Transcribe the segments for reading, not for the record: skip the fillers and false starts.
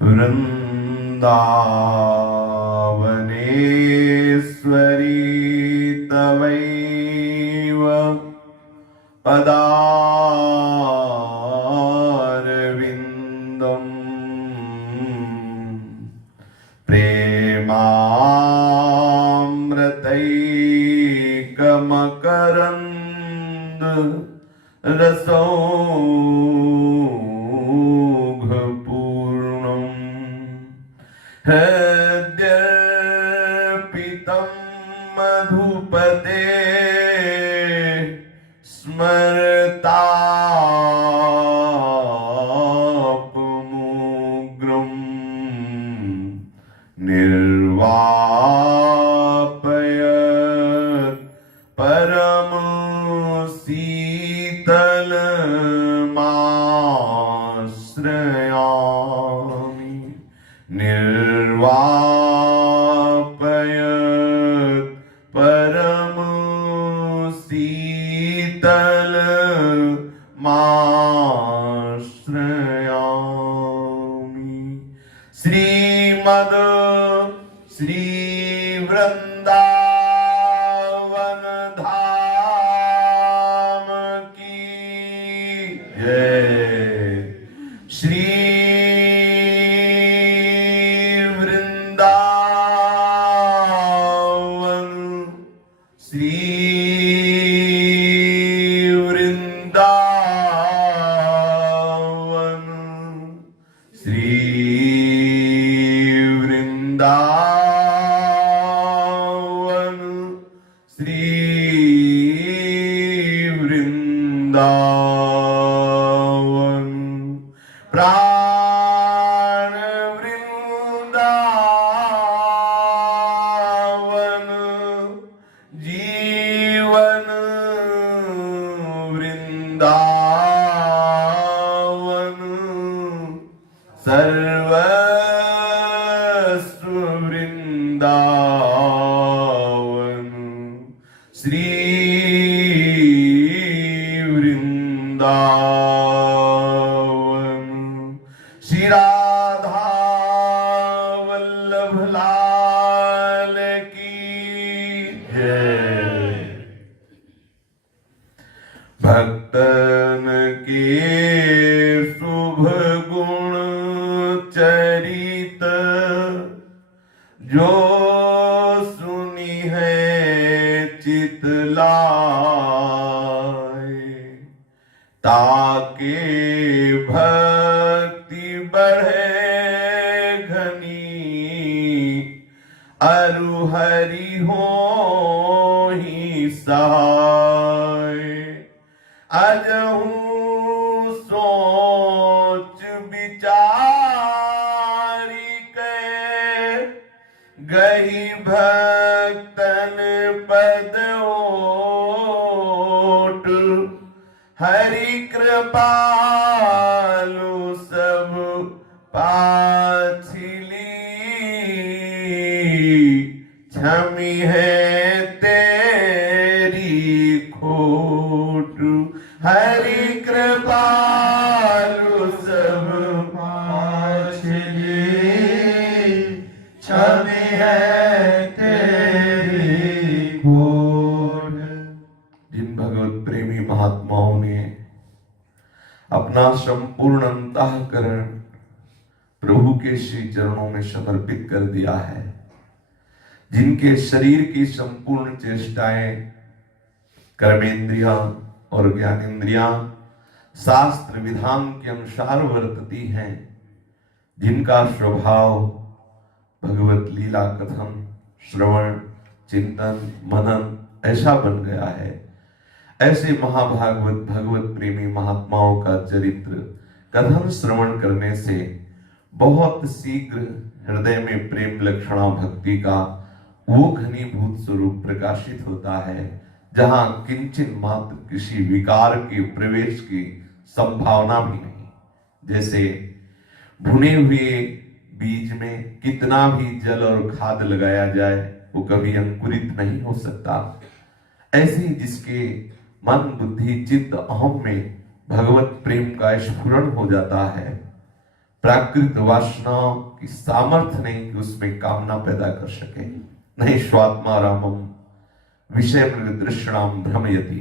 वृन्दावनेश्वरी तवैव पदारविन्दम् प्रेमामृतैकमकरन्द रसौघपूर्णम् हृद्यर्पितं मधुपते स्मरतापमुग्रम् निर्वापयत् परमशीतलमाश्रयामि निर्वापयत् परमशीतलमाश्रयामि। श्रीमद् श्री वृंदावन धाम की जय। श्री वृंदावन श्री वृंदावन श्री वृंदावन श्री वृंदावन। प्राण वृंदावन जीवन वृंदावन सर्वस्व वृंदावन। श्री वृंदावन। श्री राधा वल्लभ लाल की जय। भक्तन के शुभ गुण चरित जो सुनी है चितलाए, ताके भक्ति बढ़े घनी अरु हरि हो ही सहाय। अजहू सोच विचारी के गही भक्तन पद ओट, हरि कृपालु सब पाछिली क्षमी है तेरी खोट। हरि कृपालु सब पाछिली क्षमी है तेरी खोट। जिन भगवत प्रेमी महात्माओं ने अपना संपूर्ण अंतःकरण प्रभु के श्री चरणों में समर्पित कर दिया है, जिनके शरीर की संपूर्ण चेष्टाएं, कर्मेंद्रियां और ज्ञानेंद्रियां शास्त्र विधान के अनुसार वर्तती हैं, जिनका स्वभाव भगवत लीला कथन श्रवण चिंतन मनन ऐसा बन गया है, ऐसे महाभागवत भगवत प्रेमी महात्माओं का चरित्र कथन श्रवण करने से बहुत शीघ्र हृदय में प्रेम लक्षणा भक्ति का वो घनीभूत स्वरूप प्रकाशित होता है, जहां किंचित मात्र किसी विकार के प्रवेश की संभावना भी नहीं। जैसे भुने हुए बीज में कितना भी जल और खाद लगाया जाए वो कभी अंकुरित नहीं हो सकता। ऐसे जिसके मन बुद्धि चित्त अहम में भगवत प्रेम का स्फुरण हो जाता है, प्राकृत वासनाओं की सामर्थ्य नहीं कि उसमें कामना पैदा कर सके। नहीं स्वात्मा रामम विषय मृगदृष्णाम भ्रमयति।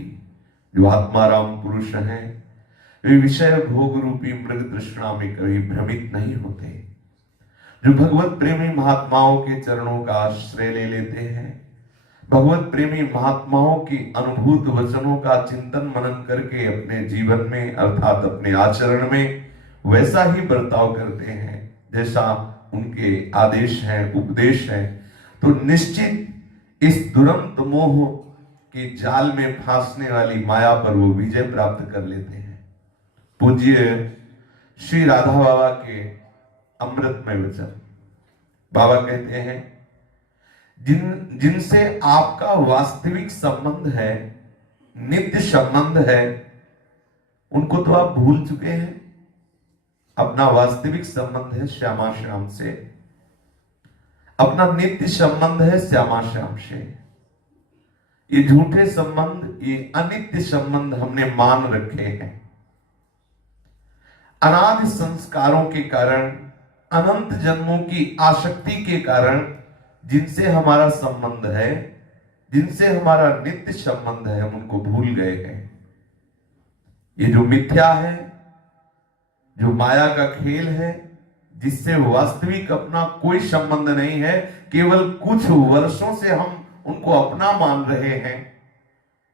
जो आत्माराम पुरुष हैं वे विषय भोग रूपी मृग तृष्णा में कभी भ्रमित नहीं होते। जो भगवत प्रेमी महात्माओं के चरणों का आश्रय ले लेते हैं, भगवत प्रेमी महात्माओं की अनुभूत वचनों का चिंतन मनन करके अपने जीवन में अर्थात अपने आचरण में वैसा ही बर्ताव करते हैं जैसा उनके आदेश है, उपदेश है, तो निश्चित इस दुरंत मोह के जाल में फांसने वाली माया पर वो विजय प्राप्त कर लेते हैं। पूज्य श्री राधा बाबा के अमृतमय वचन, बाबा कहते हैं जिनसे आपका वास्तविक संबंध है, नित्य संबंध है, उनको तो आप भूल चुके हैं। अपना वास्तविक संबंध है श्यामा श्याम से, अपना नित्य संबंध है श्यामा श्याम से। ये झूठे संबंध, ये अनित्य संबंध हमने मान रखे हैं। अनादि संस्कारों के कारण, अनंत जन्मों की आसक्ति के कारण जिनसे हमारा संबंध है, जिनसे हमारा नित्य संबंध है, हम उनको भूल गए हैं। ये जो मिथ्या है, जो माया का खेल है, जिससे वास्तविक अपना कोई संबंध नहीं है, केवल कुछ वर्षों से हम उनको अपना मान रहे हैं,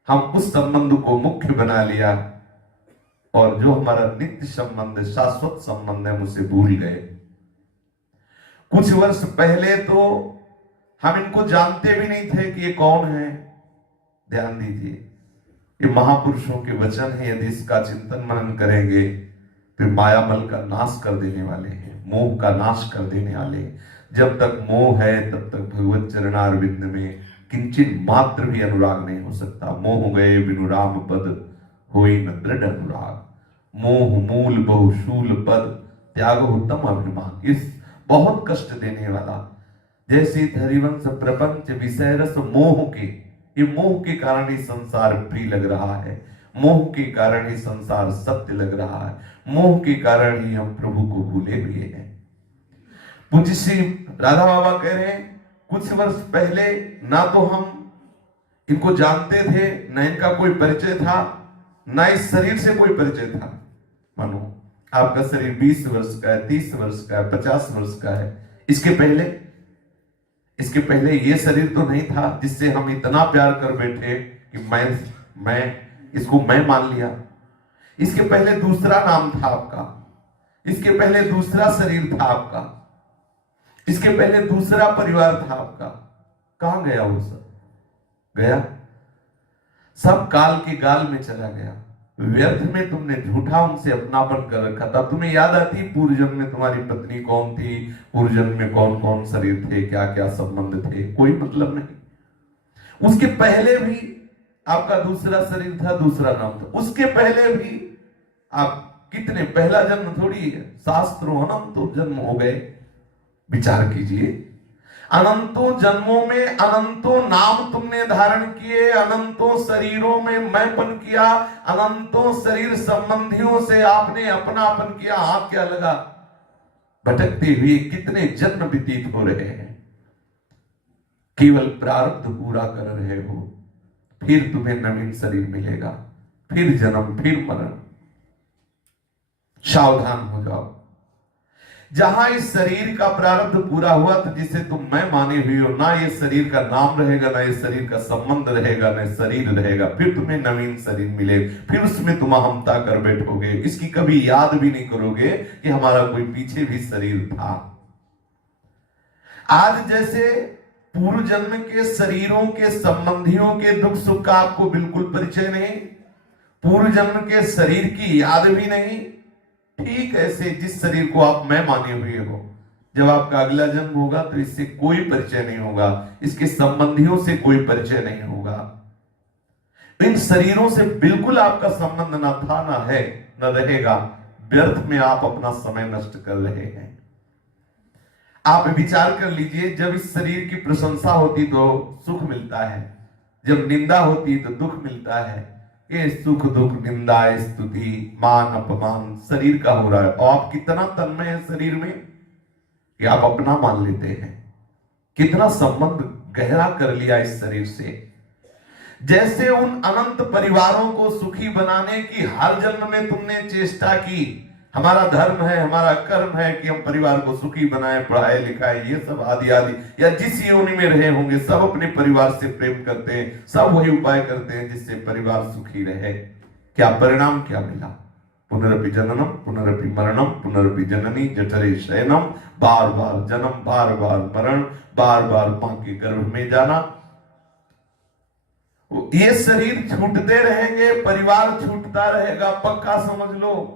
हम उस संबंध को मुख्य बना लिया और जो हमारा नित्य संबंध, शाश्वत संबंध है, मुझसे भूल गए। कुछ वर्ष पहले तो हम इनको जानते भी नहीं थे कि ये कौन है। ध्यान दीजिए, ये महापुरुषों के वचन है, यदि इसका चिंतन मनन करेंगे तो माया मल का नाश कर देने वाले हैं, मोह का नाश कर देने वाले हैं। जब तक मोह है तब तक भगवत चरणारविंद में किंचित मात्र भी अनुराग नहीं हो सकता। मोह गए बिनु राम पद होई न दृढ़ अनुराग। मोह मूल बहुशूल पद त्याग उत्तम अभिमान। इस बहुत कष्ट देने वाला, जैसे हरिवंश प्रपंच विषय रस मोह के, ये मोह के कारण ही संसार प्रिय लग रहा है, मोह के कारण ही संसार सत्य लग रहा है, मोह के कारण ही हम प्रभु को भूले हुए हैं। पूज्य श्री राधा बाबा कह रहे हैं कुछ वर्ष पहले ना तो हम इनको जानते थे, ना इनका कोई परिचय था, ना इस शरीर से कोई परिचय था। मानो आपका शरीर 20 वर्ष का है, 30 वर्ष का है, 50 वर्ष का है। इसके पहले ये शरीर तो नहीं था जिससे हम इतना प्यार कर बैठे कि मैं इसको मैं मान लिया। इसके पहले दूसरा नाम था आपका, इसके पहले दूसरा शरीर था आपका, इसके पहले दूसरा परिवार था आपका। कहां गया वो सब? गया सब काल के गाल में चला गया। व्यर्थ में तुमने झूठा उनसे अपनापन कर रखा था। तुम्हें याद आती पूर्व जन्म में तुम्हारी पत्नी कौन थी, पूर्व जन्म में कौन कौन शरीर थे, क्या क्या संबंध थे, कोई मतलब नहीं। उसके पहले भी आपका दूसरा शरीर था, दूसरा नाम था। उसके पहले भी आप कितने, पहला जन्म थोड़ी है, शास्त्रों अनंतों जन्म हो गए। विचार कीजिए, अनंतों जन्मों में अनंतों नाम तुमने धारण किए, अनंतों शरीरों में मैंपन किया, अनंतों शरीर संबंधियों से आपने अपनापन किया। हाथ क्या लगा? भटकते हुए कितने जन्म व्यतीत हो रहे हैं। केवल प्रारब्ध पूरा कर रहे हो, फिर तुम्हें नवीन शरीर मिलेगा, फिर जन्म, फिर मरण। सावधान हो जाओ। जहां इस शरीर का प्रारब्ध पूरा हुआ तो जिसे तुम मैं माने हुई हो, ना ये शरीर का नाम रहेगा, ना ये शरीर का संबंध रहेगा, ना शरीर रहेगा। फिर तुम्हें नवीन शरीर मिले, फिर उसमें तुम अहमता कर बैठोगे। इसकी कभी याद भी नहीं करोगे कि हमारा कोई पीछे भी शरीर था। आज जैसे पूर्व जन्म के शरीरों के संबंधियों के दुख सुख का आपको बिल्कुल परिचय नहीं, पूर्व जन्म के शरीर की याद भी नहीं, ठीक ऐसे जिस शरीर को आप मैं माने हुए हो, जब आपका अगला जन्म होगा तो इससे कोई परिचय नहीं होगा, इसके संबंधियों से कोई परिचय नहीं होगा। इन शरीरों से बिल्कुल आपका संबंध ना था, ना है, ना रहेगा। व्यर्थ में आप अपना समय नष्ट कर रहे हैं। आप विचार कर लीजिए, जब इस शरीर की प्रशंसा होती तो सुख मिलता है, जब निंदा होती तो दुख मिलता है, ये सुख दुख निंदा स्तुति मान अपमान शरीर का हो रहा है, और आप कितना तन्मय है शरीर में कि आप अपना मान लेते हैं। कितना संबंध गहरा कर लिया इस शरीर से। जैसे उन अनंत परिवारों को सुखी बनाने की हर जन्म में तुमने चेष्टा की, हमारा धर्म है, हमारा कर्म है कि हम परिवार को सुखी बनाएं, पढ़ाए लिखाए, ये सब आदि आदि, या जिस योनि में रहे होंगे सब अपने परिवार से प्रेम करते हैं, सब वही उपाय करते हैं जिससे परिवार सुखी रहे। क्या परिणाम क्या मिला? पुनरपि जननम पुनरपि मरणम पुनरपि जननी जठरे शयनम, बार बार जन्म, बार बार मरण, बार बार मां के गर्भ में जाना। ये शरीर छूटते रहेंगे, परिवार छूटता रहेगा, पक्का समझ लो।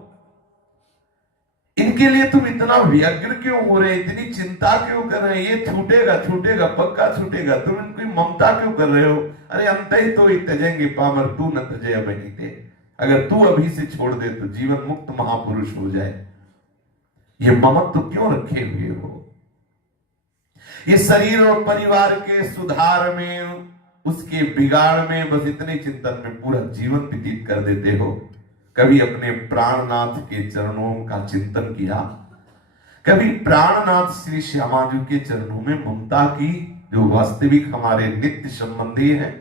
इनके लिए तुम इतना व्यग्र क्यों हो रहे, इतनी चिंता क्यों कर रहे हैं? ये छूटेगा छूटेगा पक्का छूटेगा, तुम इनकी ममता क्यों कर रहे हो? अरे अंत ही तो त्यजेंगे पामर तू न तजे अबहिते, अगर तू अभी से छोड़ दे तो जीवन मुक्त महापुरुष हो जाए। ये ममत्व तो क्यों रखे हुए हो? ये शरीर और परिवार के सुधार में, उसके बिगाड़ में बस इतने चिंतन में पूरा जीवन व्यतीत कर देते हो। कभी अपने प्राणनाथ के चरणों का चिंतन किया? कभी प्राणनाथ श्री श्यामाजू के चरणों में ममता की, जो वास्तविक हमारे नित्य संबंधी है?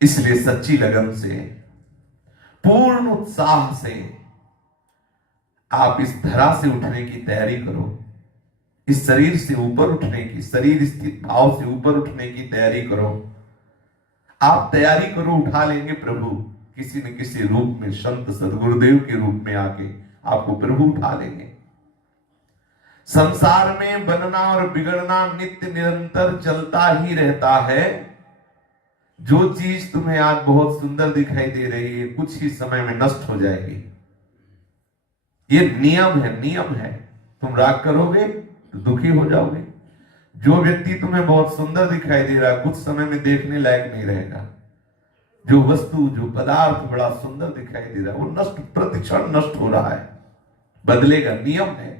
इसलिए सच्ची लगन से, पूर्ण उत्साह से आप इस धरा से उठने की तैयारी करो, इस शरीर से ऊपर उठने की, शरीर स्थित भाव से ऊपर उठने की तैयारी करो। आप तैयारी करो, उठा लेंगे प्रभु किसी न किसी रूप में, संत सदगुरुदेव के रूप में आके आपको प्रभु उठा लेंगे। संसार में बनना और बिगड़ना नित्य निरंतर चलता ही रहता है। जो चीज तुम्हें आज बहुत सुंदर दिखाई दे रही है, कुछ ही समय में नष्ट हो जाएगी। ये नियम है, नियम है। तुम राग करोगे तो दुखी हो जाओगे। जो व्यक्ति तुम्हें बहुत सुंदर दिखाई दे रहा है, कुछ समय में देखने लायक नहीं रहेगा। जो वस्तु, जो पदार्थ बड़ा सुंदर दिखाई दे रहा है, वो नष्ट, प्रतिक्षण नष्ट हो रहा है, बदलेगा, नियम है।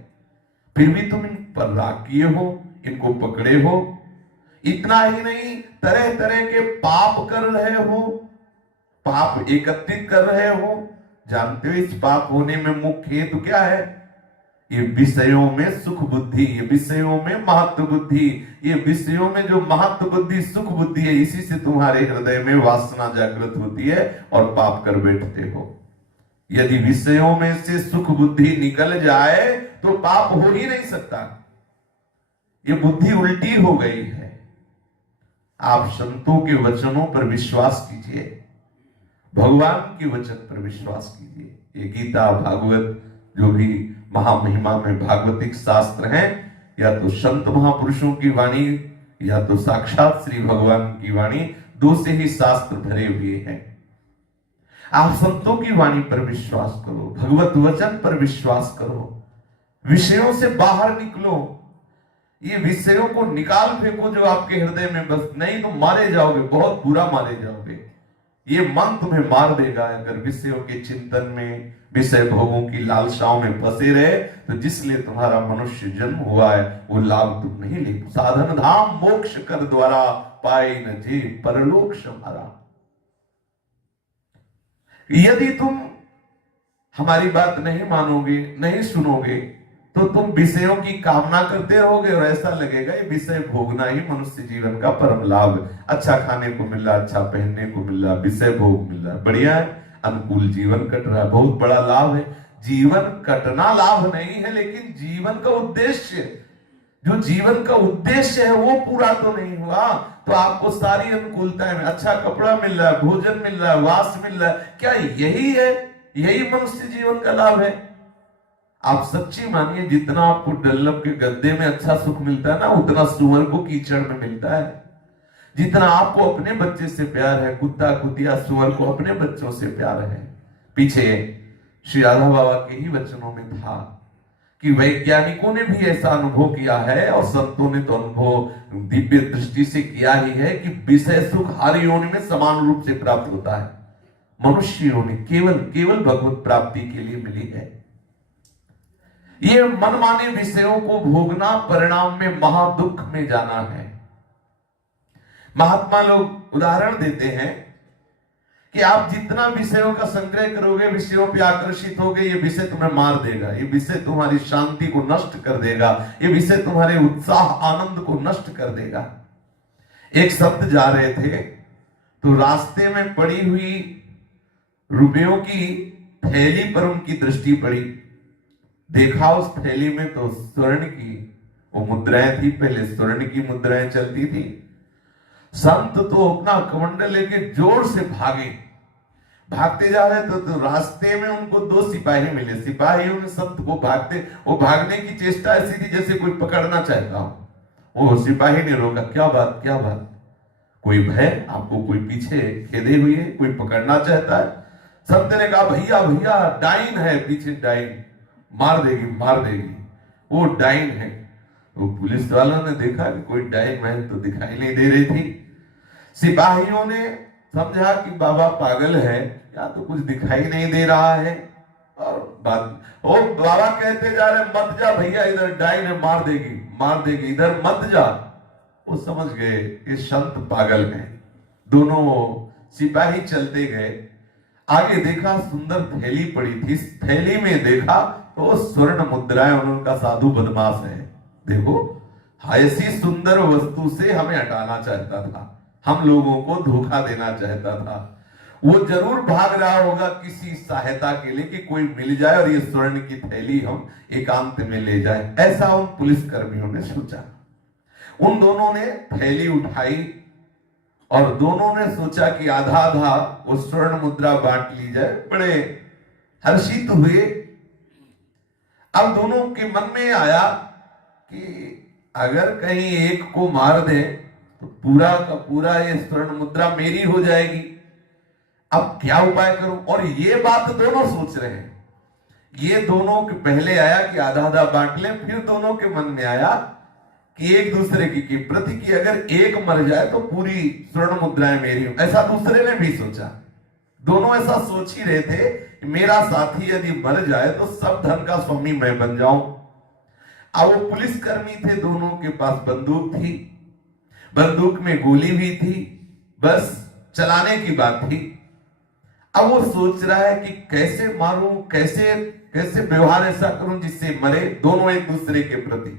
फिर भी तुम इन पर राग किए हो, इनको पकड़े हो। इतना ही नहीं, तरह तरह के पाप कर रहे हो, पाप एकत्रित कर रहे हो। जानते हो इस पाप होने में मुख्य हेतु क्या है? ये विषयों में सुख बुद्धि, ये विषयों में महत्व बुद्धि, ये विषयों में जो महत्व बुद्धि, सुख बुद्धि है, इसी से तुम्हारे हृदय में वासना जागृत होती है और पाप कर बैठते हो। यदि विषयों में से सुख बुद्धि निकल जाए तो पाप हो ही नहीं सकता। ये बुद्धि उल्टी हो गई है। आप संतों के वचनों पर विश्वास कीजिए, भगवान के वचन पर विश्वास कीजिए। ये गीता, भागवत, जो भी महामहिमा में भागवतिक शास्त्र हैं, या तो संत महापुरुषों की वाणी या तो साक्षात श्री भगवान की वाणी, दो से ही शास्त्र भरे हुए हैं। आप संतों की वाणी पर विश्वास करो, भगवत वचन पर विश्वास करो, विषयों से बाहर निकलो। ये विषयों को निकाल फेंको जो आपके हृदय में, बस नहीं तो मारे जाओगे, बहुत बुरा मारे जाओगे। ये मन तुम्हें मार देगा अगर विषयों के चिंतन में, विषय भोगों की लालसाओं में फंसे रहे, तो जिसलिए तुम्हारा मनुष्य जन्म हुआ है वो लाभ तुम नहीं ले। साधन धाम मोक्ष कर द्वारा, पाए न जे परलोक समारा। यदि तुम हमारी बात नहीं मानोगे, नहीं सुनोगे, तो तुम विषयों की कामना करते रहोगे और ऐसा लगेगा ये विषय भोगना ही मनुष्य जीवन का परम लाभ है। अच्छा खाने को मिल रहा, अच्छा पहनने को मिल रहा, विषय भोग मिल रहा, बढ़िया है, अनुकूल जीवन कट रहा है, बहुत बड़ा लाभ है। जीवन कटना लाभ नहीं है, लेकिन जीवन का उद्देश्य, जो जीवन का उद्देश्य है वो पूरा तो नहीं हुआ। तो आपको सारी अनुकूलताएं, अच्छा कपड़ा मिल रहा है, भोजन मिल रहा है, वास मिल रहा है, क्या यही है, यही मनुष्य जीवन का लाभ है? आप सच्ची मानिए, जितना आपको डल्लभ के गद्दे में अच्छा सुख मिलता है ना, उतना सुअर को कीचड़ में मिलता है। जितना आपको अपने बच्चे से प्यार है, कुत्ता कुतिया सुअर को अपने बच्चों से प्यार है। पीछे श्री राधा बाबा के ही वचनों में था कि वैज्ञानिकों ने भी ऐसा अनुभव किया है और संतों ने तो अनुभव दिव्य दृष्टि से किया ही है कि विषय सुख हर योनि में समान रूप से प्राप्त होता है। मनुष्य योनि केवल भगवत प्राप्ति के लिए मिली है। ये मनमाने विषयों को भोगना परिणाम में महादुख में जाना है। महात्मा लोग उदाहरण देते हैं कि आप जितना विषयों का संग्रह करोगे, विषयों पे आकर्षित होगे, ये विषय तुम्हें मार देगा, ये विषय तुम्हारी शांति को नष्ट कर देगा, ये विषय तुम्हारे उत्साह आनंद को नष्ट कर देगा। एक संत जा रहे थे तो रास्ते में पड़ी हुई रुपयों की थैली पर उनकी दृष्टि पड़ी। देखा उस थैली में तो स्वर्ण की वो मुद्राएं थी, पहले स्वर्ण की मुद्राएं चलती थी। संत तो अपना कमंडल लेके जोर से भागे, भागते जा रहे तो रास्ते में उनको दो सिपाही मिले। सिपाहियों ने संत को वो भागने की चेष्टा ऐसी थी जैसे कोई पकड़ना चाहता हो। वो सिपाही ने रोका, क्या बात क्या बात, कोई भय आपको, कोई पीछे खेदे हुई है, कोई पकड़ना चाहता है? संत ने कहा, भैया भैया डाइन है पीछे, डाइन मार देगी मार देगी, वो डाइन है। वो पुलिस वालों ने देखा कि कोई डाइन मैन तो दिखाई नहीं दे रही थी। सिपाहियों ने समझा कि बाबा पागल है या तो कुछ दिखाई नहीं दे रहा है, और बाबा कहते जा रहे मत जा भैया, इधर डाइन है मार देगी, इधर मत जा। वो समझ गए कि संत पागल हैं। दोनों सिपाही चलते गए, आगे देखा सुंदर थैली पड़ी थी, थैली में देखा तो स्वर्ण मुद्राएं, उनका साधु बदमाश है। देखो, ऐसी सुंदर वस्तु से हमें हटाना चाहता था, हम लोगों को धोखा देना चाहता था। वो जरूर भाग रहा होगा किसी सहायता के लिए कि कोई मिल जाए और ये स्वर्ण की थैली हम एकांत में ले जाए, ऐसा उन पुलिस कर्मियों ने सोचा। उन दोनों ने थैली उठाई और दोनों ने सोचा कि आधा आधा वो स्वर्ण मुद्रा बांट ली जाए। बड़े हर्षित हुए। अब दोनों के मन में आया कि अगर कहीं एक को मार दे तो पूरा का पूरा ये स्वर्ण मुद्रा मेरी हो जाएगी। अब क्या उपाय करूं? और ये बात दोनों सोच रहे हैं। ये दोनों के पहले आया कि आधा आधा बांट लें, फिर दोनों के मन में आया कि एक दूसरे की प्रति की अगर एक मर जाए तो पूरी स्वर्ण मुद्राएं मेरी हो, ऐसा दूसरे ने भी सोचा। दोनों ऐसा सोच ही रहे थे कि मेरा साथी यदि मर जाए तो सब धन का स्वामी मैं बन जाऊं। अब वो पुलिसकर्मी थे, दोनों के पास बंदूक थी, बंदूक में गोली भी थी, बस चलाने की बात थी। अब वो सोच रहा है कि कैसे मारूं, कैसे कैसे व्यवहार ऐसा करूं जिससे मरे दोनों एक दूसरे के प्रति।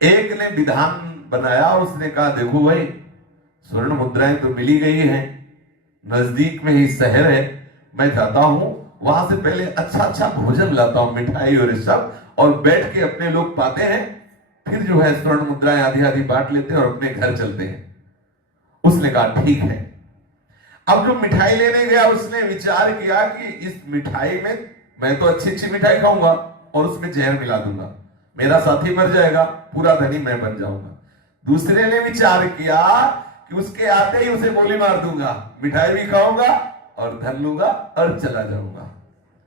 एक ने विधान बनाया और उसने कहा, देखो भाई स्वर्ण मुद्राएं तो मिली गई हैं, नजदीक में ही शहर है, मैं जाता हूं वहां से पहले अच्छा अच्छा भोजन लाता हूं, मिठाई और सब, और बैठ के अपने लोग पाते हैं, फिर जो है स्वर्ण मुद्राएं आधी आधी बांट लेते हैं और अपने घर चलते हैं। उसने कहा ठीक है। अब जो मिठाई लेने गया उसने विचार किया कि इस मिठाई में मैं तो अच्छी अच्छी मिठाई खाऊंगा और उसमें जहर मिला दूंगा, मेरा साथी मर जाएगा, पूरा धनी मैं बन जाऊंगा। दूसरे ने विचार किया कि उसके आते ही उसे गोली मार दूंगा, मिठाई भी खाऊंगा और धन लूंगा और चला जाऊंगा।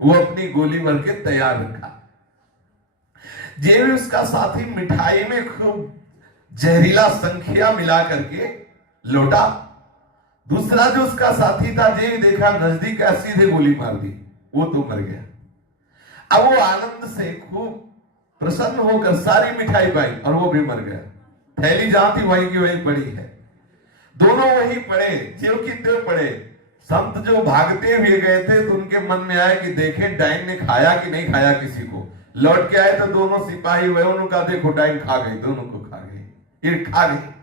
वो अपनी गोली भर के तैयार रखा। जे भी उसका साथी मिठाई में खूब जहरीला संख्या मिला करके लौटा। दूसरा जो उसका साथी था, जे देखा नजदीक है, सीधे गोली मार दी, वो तो मर गया। अब वो आनंद से खूब प्रसन्न होकर सारी मिठाई पाई और वो भी मर गया। थैली जहां थी वहीं की वहीं पड़ी है, दोनों वहीं पड़े, ज्यों की त्यों पड़े। संत जो भागते हुए गए थे तो उनके मन में आया कि देखे डाइन ने खाया कि नहीं खाया किसी को। लौट के आए तो दोनों सिपाही हुए, उन्होंने कहा देखो डाइन खा गई, दोनों को खा गई, ये खा गई।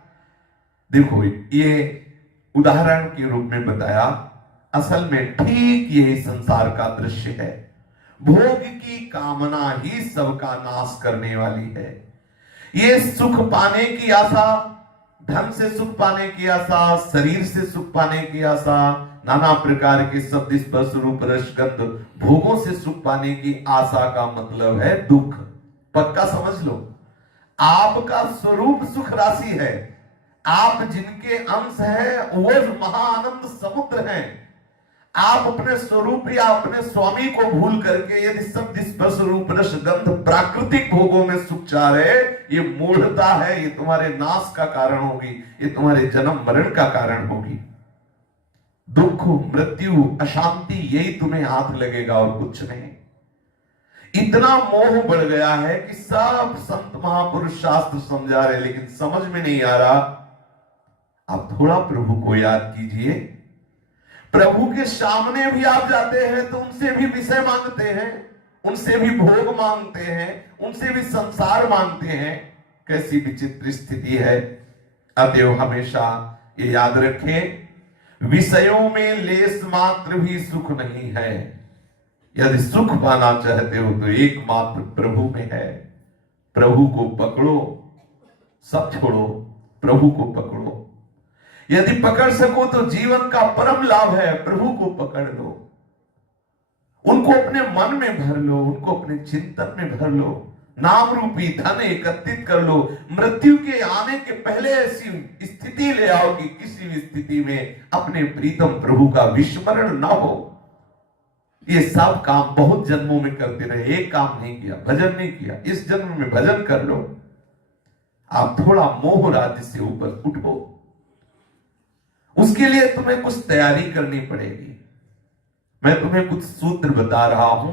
देखो ये उदाहरण के रूप में बताया, असल में ठीक यही संसार का दृश्य है। भोग की कामना ही सबका नाश करने वाली है। ये सुख पाने की आशा, धन से सुख पाने की आशा, शरीर से सुख पाने की आशा, नाना प्रकार के शब्द स्पर्श रूप रस गंध भोगों से सुख पाने की आशा का मतलब है दुख। पक्का समझ लो, आपका स्वरूप सुख राशि है, आप जिनके अंश हैं वो महाआनंद समुद्र हैं। आप अपने स्वरूप या अपने स्वामी को भूल करके यदि शब्द स्पर्श रूप रस गंध प्राकृतिक भोगों में सुख चाह रहे, ये मूढ़ता है, ये तुम्हारे नाश का कारण होगी, ये तुम्हारे जन्म मरण का कारण होगी। दुख, मृत्यु, अशांति यही तुम्हें हाथ लगेगा और कुछ नहीं। इतना मोह बढ़ गया है कि सब संत महापुरुष शास्त्र समझा रहे लेकिन समझ में नहीं आ रहा। आप थोड़ा प्रभु को याद कीजिए, प्रभु के सामने भी आप जाते हैं तो उनसे भी विषय मांगते हैं, उनसे भी भोग मांगते हैं, उनसे भी संसार मांगते हैं। कैसी विचित्र स्थिति है। अतएव हमेशा ये याद रखें, विषयों में लेस मात्र भी सुख नहीं है। यदि सुख पाना चाहते हो तो एकमात्र प्रभु में है। प्रभु को पकड़ो, सब छोड़ो, प्रभु को पकड़ो। यदि पकड़ सको तो जीवन का परम लाभ है। प्रभु को पकड़ लो, उनको अपने मन में भर लो, उनको अपने चिंतन में भर लो, नाम रूपी धन एकत्रित कर लो। मृत्यु के आने के पहले ऐसी स्थिति ले आओ कि किसी भी स्थिति में अपने प्रीतम प्रभु का विस्मरण ना हो। ये सब काम बहुत जन्मों में करते रहे, एक काम नहीं किया, भजन नहीं किया। इस जन्म में भजन कर लो। आप थोड़ा मोह राज्य से ऊपर उठो, उसके लिए तुम्हें कुछ तैयारी करनी पड़ेगी। मैं तुम्हें कुछ सूत्र बता रहा हूं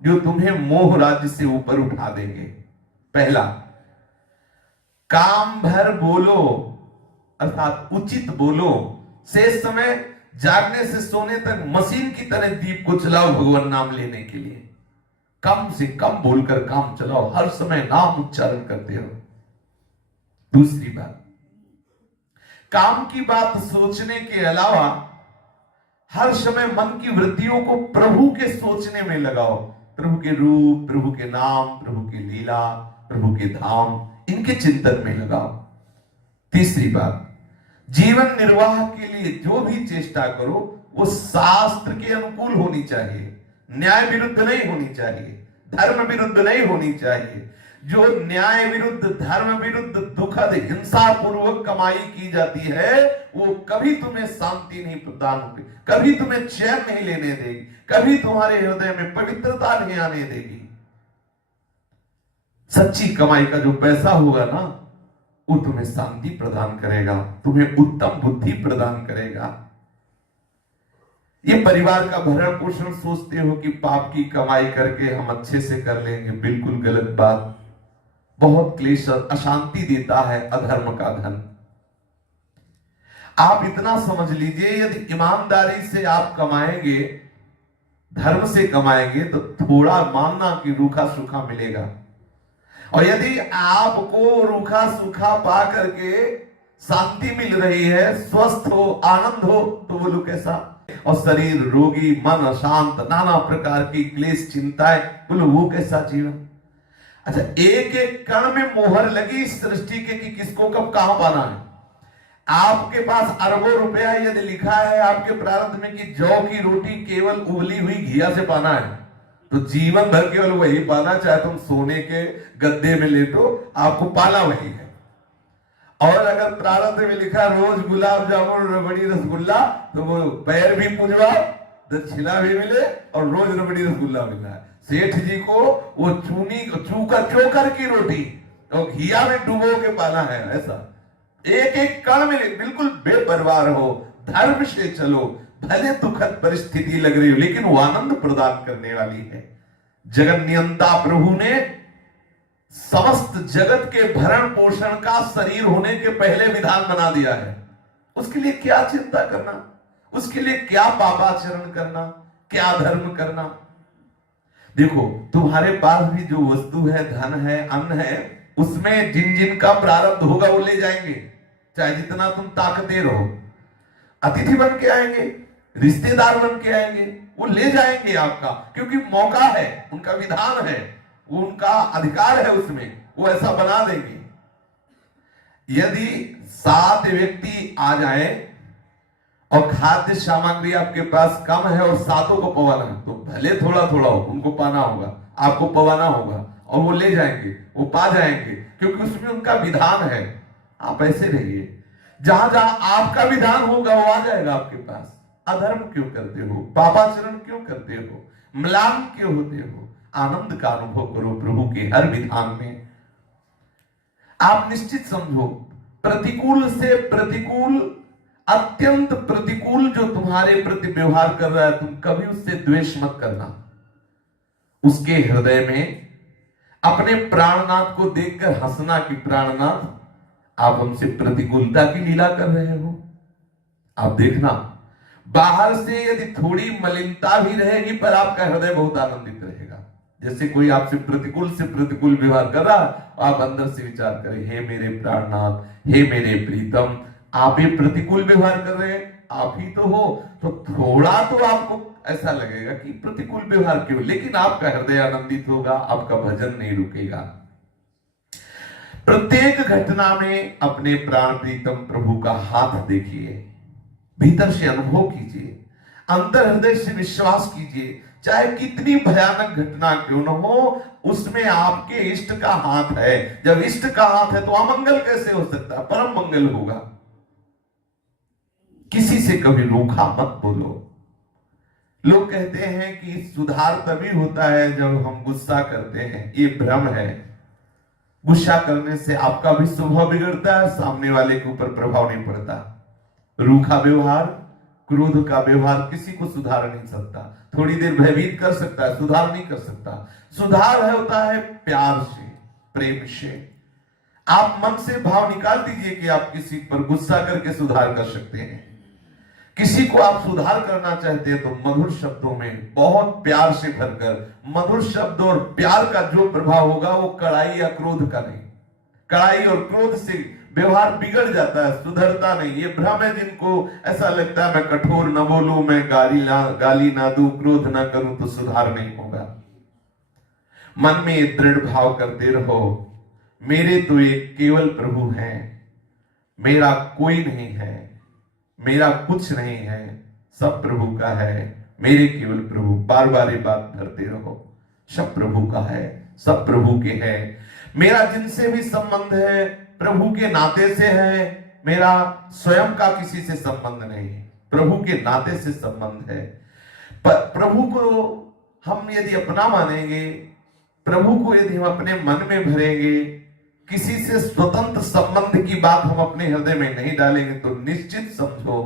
जो तुम्हें मोह राज्य से ऊपर उठा देंगे। पहला, काम भर बोलो, अर्थात उचित बोलो। शेष समय जागने से सोने तक मशीन की तरह दीप को चलाओ भगवान नाम लेने के लिए। कम से कम बोलकर काम चलाओ, हर समय नाम उच्चारण करते रहो। दूसरी बात, काम की बात सोचने के अलावा हर समय मन की वृत्तियों को प्रभु के सोचने में लगाओ। प्रभु के रूप, प्रभु के नाम, प्रभु की लीला, प्रभु के धाम, इनके चिंतन में लगाओ। तीसरी बात, जीवन निर्वाह के लिए जो भी चेष्टा करो वो शास्त्र के अनुकूल होनी चाहिए, न्याय विरुद्ध नहीं होनी चाहिए, धर्म विरुद्ध नहीं होनी चाहिए। जो न्याय विरुद्ध, धर्म विरुद्ध, दुखद, हिंसा पूर्वक कमाई की जाती है वो कभी तुम्हें शांति नहीं प्रदान होगी, कभी तुम्हें चैन नहीं लेने देगी, कभी तुम्हारे हृदय में पवित्रता नहीं आने देगी। सच्ची कमाई का जो पैसा होगा ना वो तुम्हें शांति प्रदान करेगा, तुम्हें उत्तम बुद्धि प्रदान करेगा। ये परिवार का भरण पोषण सोचते हो कि पाप की कमाई करके हम अच्छे से कर लेंगे, बिल्कुल गलत बात। बहुत क्लेश, अशांति देता है अधर्म का धन। आप इतना समझ लीजिए, यदि ईमानदारी से आप कमाएंगे, धर्म से कमाएंगे तो थोड़ा मानना कि रूखा सूखा मिलेगा। और यदि आपको रूखा सूखा पा करके शांति मिल रही है, स्वस्थ हो, आनंद हो, तो बोलो कैसा। और शरीर रोगी, मन अशांत, नाना प्रकार की क्लेश चिंताएं, बोलो वो कैसा जीवन। अच्छा, एक एक कण में मोहर लगी इस सृष्टि के कि किसको कब कहां पाना है। आपके पास अरबों रुपया यदि लिखा है आपके प्रारब्ध में कि जौ की रोटी केवल उबली हुई घिया से पाना है, तो जीवन भर केवल वही पाना, चाहे तुम सोने के गद्दे में लेटो, आपको पाना वही है। और अगर प्रारब्ध में लिखा रोज गुलाब जामुन, रबड़ी, रसगुल्ला, तो वो पैर भी पूजवा, दक्षिणा भी मिले और रोज रबड़ी रसगुल्ला मिलना है। सेठ जी को वो चोकर की रोटी और घिया में डुबो के पाना है। ऐसा एक एक कण में बिल्कुल बेपरवाह हो, धर्म से चलो, भले दुखद परिस्थिति लग रही हो लेकिन वो आनंद प्रदान करने वाली है। जगत नियंता प्रभु ने समस्त जगत के भरण पोषण का शरीर होने के पहले विधान बना दिया है। उसके लिए क्या चिंता करना, उसके लिए क्या पापाचरण करना, क्या धर्म करना। देखो, तुम्हारे पास भी जो वस्तु है, धन है, अन्न है, उसमें जिन जिन का प्रारब्ध होगा वो ले जाएंगे, चाहे जितना तुम ताकते रहो। अतिथि बन के आएंगे, रिश्तेदार बन के आएंगे, वो ले जाएंगे आपका, क्योंकि मौका है, उनका विधान है, उनका अधिकार है, उसमें वो ऐसा बना देंगे। यदि 7 व्यक्ति आ जाए और खाद्य सामग्री आपके पास कम है और 7 को पवाना है, तो भले थोड़ा थोड़ा हो, उनको पाना होगा, आपको पवाना होगा और वो ले जाएंगे, वो पा जाएंगे, क्योंकि उसमें उनका विधान है। आप ऐसे रहिए, जहां जहां आपका विधान होगा वो आ जाएगा आपके पास। अधर्म क्यों करते हो, पापाचरण क्यों करते हो, म्लान क्यों होते हो। आनंद का अनुभव करो प्रभु के हर विधान में। आप निश्चित समझो, प्रतिकूल से प्रतिकूल, अत्यंत प्रतिकूल जो तुम्हारे प्रति व्यवहार कर रहा है, तुम कभी उससे द्वेष मत करना। उसके हृदय में अपने प्राणनाथ को देखकर हंसना कि प्राणनाथ, आप हमसे प्रतिकूलता की लीला कर रहे हो। आप देखना, बाहर से यदि थोड़ी मलिनता भी रहेगी पर आपका हृदय बहुत आनंदित रहेगा। जैसे कोई आपसे प्रतिकूल व्यवहार कर रहा, आप अंदर से विचार करें, हे मेरे प्राणनाथ, हे मेरे प्रीतम, आप ये प्रतिकूल व्यवहार कर रहे हैं, आप ही तो हो, तो थोड़ा तो आपको ऐसा लगेगा कि प्रतिकूल व्यवहार क्यों, लेकिन आपका हृदय आनंदित होगा, आपका भजन नहीं रुकेगा। प्रत्येक घटना में अपने प्राण प्रीतम प्रभु का हाथ देखिए, भीतर से अनुभव कीजिए, अंतर हृदय से विश्वास कीजिए, चाहे कितनी भयानक घटना क्यों न हो, उसमें आपके इष्ट का हाथ है। जब इष्ट का हाथ है तो अमंगल कैसे हो सकता है, परम मंगल होगा। किसी से कभी रूखा मत बोलो। लोग कहते हैं कि सुधार तभी होता है जब हम गुस्सा करते हैं, ये भ्रम है। गुस्सा करने से आपका भी स्वभाव बिगड़ता है, सामने वाले के ऊपर प्रभाव नहीं पड़ता। रूखा व्यवहार, क्रोध का व्यवहार किसी को सुधार नहीं सकता। थोड़ी देर भयभीत कर सकता है, सुधार नहीं कर सकता। सुधार है होता है प्यार से, प्रेम से। आप मन से भाव निकाल दीजिए कि आप किसी पर गुस्सा करके सुधार कर सकते हैं। किसी को आप सुधार करना चाहते हैं तो मधुर शब्दों में, बहुत प्यार से भरकर, मधुर शब्द और प्यार का जो प्रभाव होगा वो कड़ाई या क्रोध का नहीं। कड़ाई और क्रोध से व्यवहार बिगड़ जाता है, सुधरता नहीं। ये भ्रम है जिनको ऐसा लगता है मैं कठोर न बोलूं, मैं गाली ना दूं, क्रोध ना करूं तो सुधार नहीं होगा। मन में दृढ़ भाव करते रहो, मेरे तो एक केवल प्रभु हैं, मेरा कोई नहीं है, मेरा कुछ नहीं है, सब प्रभु का है, मेरे केवल प्रभु। बार बार ये बात भरते रहो, सब प्रभु का है, सब प्रभु के है। मेरा जिनसे भी संबंध है प्रभु के नाते से है, मेरा स्वयं का किसी से संबंध नहीं है, प्रभु के नाते से संबंध है। प्रभु को हम यदि अपना मानेंगे, प्रभु को यदि हम अपने मन में भरेंगे, किसी से स्वतंत्र संबंध की बात हम अपने हृदय में नहीं डालेंगे, तो निश्चित समझो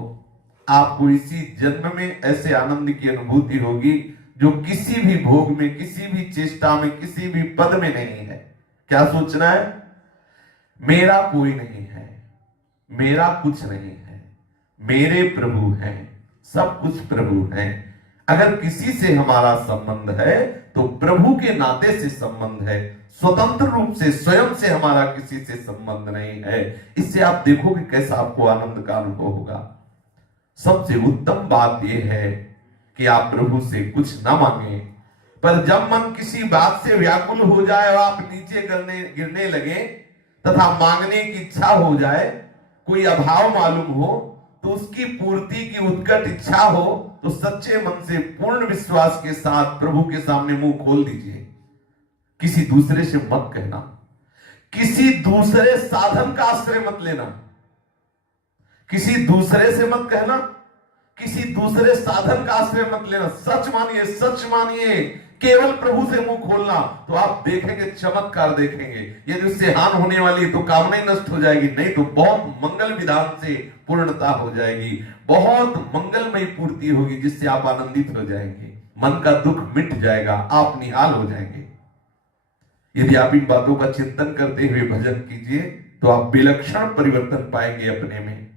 आपको इसी जन्म में ऐसे आनंद की अनुभूति होगी जो किसी भी भोग में, किसी भी चेष्टा में, किसी भी पद में नहीं है। क्या सोचना है? मेरा कोई नहीं है, मेरा कुछ नहीं है, मेरे प्रभु हैं, सब कुछ प्रभु हैं। अगर किसी से हमारा संबंध है तो प्रभु के नाते से संबंध है, स्वतंत्र रूप से स्वयं से हमारा किसी से संबंध नहीं है। इससे आप देखोगे कैसा आपको आनंद का अनुभव होगा। सबसे उत्तम बात यह है कि आप प्रभु से कुछ ना मांगे, पर जब मन किसी बात से व्याकुल हो जाए और आप नीचे गिरने लगे तथा मांगने की इच्छा हो जाए, कोई अभाव मालूम हो, तो उसकी पूर्ति की उत्कट इच्छा हो, तो सच्चे मन से पूर्ण विश्वास के साथ प्रभु के सामने मुंह खोल दीजिए। किसी दूसरे से मत कहना, किसी दूसरे साधन का आश्रय मत लेना, किसी दूसरे से मत कहना, किसी दूसरे साधन का आश्रय मत लेना। सच मानिए, सच मानिए, केवल प्रभु से मुंह खोलना, तो आप देखेंगे, चमत्कार देखेंगे। यदि उससे हानि होने वाली तो कामना ही नष्ट हो जाएगी, नहीं तो बहुत मंगल विधान से पूर्णता हो जाएगी, बहुत मंगलमय पूर्ति होगी, जिससे आप आनंदित हो जाएंगे, मन का दुख मिट जाएगा, आप निहाल हो जाएंगे। यदि आप इन बातों का चिंतन करते हुए भजन कीजिए तो आप विलक्षण परिवर्तन पाएंगे अपने में।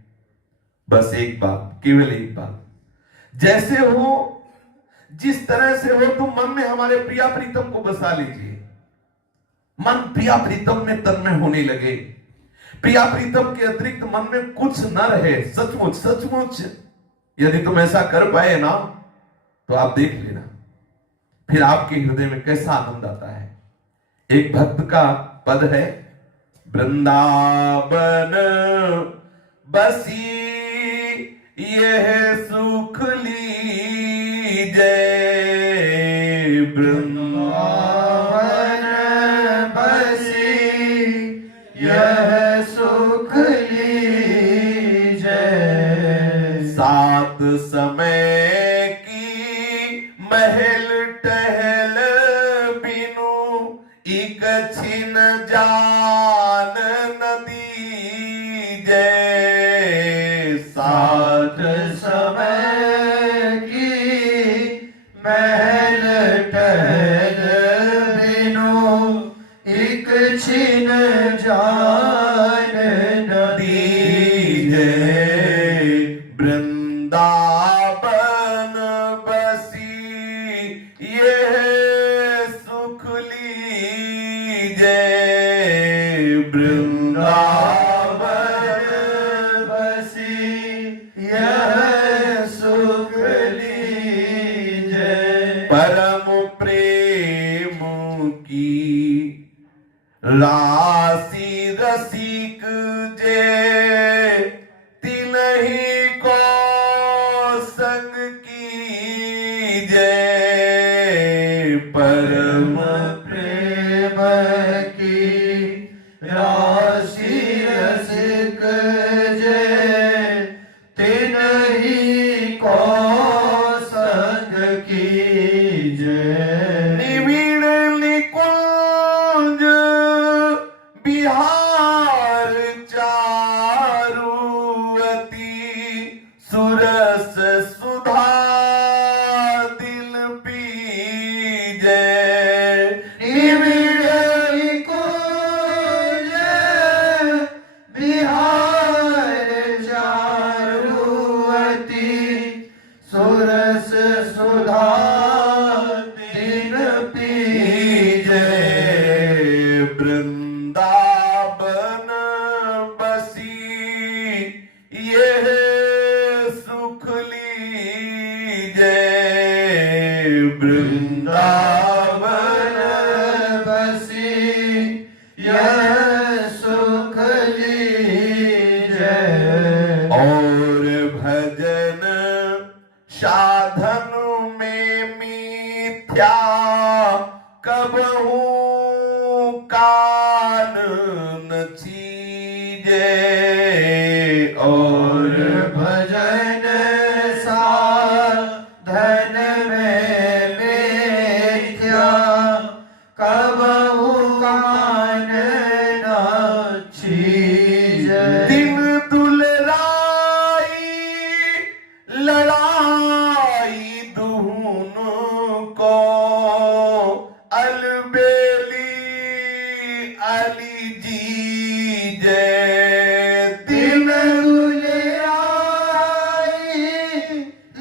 बस एक बात, केवल एक बात, जैसे हो, जिस तरह से हो, तो मन में हमारे प्रिया प्रीतम को बसा लीजिए। मन प्रिया प्रीतम में तन्मय होने लगे, प्रिया प्रीतम के अतिरिक्त मन में कुछ न रहे। सचमुच सचमुच यदि तुम ऐसा कर पाए ना, तो आप देख लेना फिर आपके हृदय में कैसा आनंद आता है। एक भक्त का पद है, वृंदावन बसी यह सुख लीजै, वृंदावन बसी यह सुख लीजै, सात समय की महल टहल बिनु एक छिन जान नदी जय, सात समय की महल टहल बिनु एक छिन जान नदी जय, वृंदावन परम प्रेम की राशि रसिक जे तिनहि को संग की जय। परम प्रेम की राशि रसिक जय तिनहि को संग की जय। निविड़ निकुंज बिहार चारु अति सुरस सुधा दिल पीजे। निविड़ निकुंज बिहार चारु अति सुरस सुधा दिन पीजे। वृंदावन बसी ये सुख लीजे। वृंदावन बसी यह सुख लीजे। और भजन साधन में मिथ्या कबहू कान न छीजे। और भजन साधन में मिथ्या कबहू कान न छीजे। दिन दुलराई लड़ाई दुहून को अलबेली अली जी जय। दिन दुलराई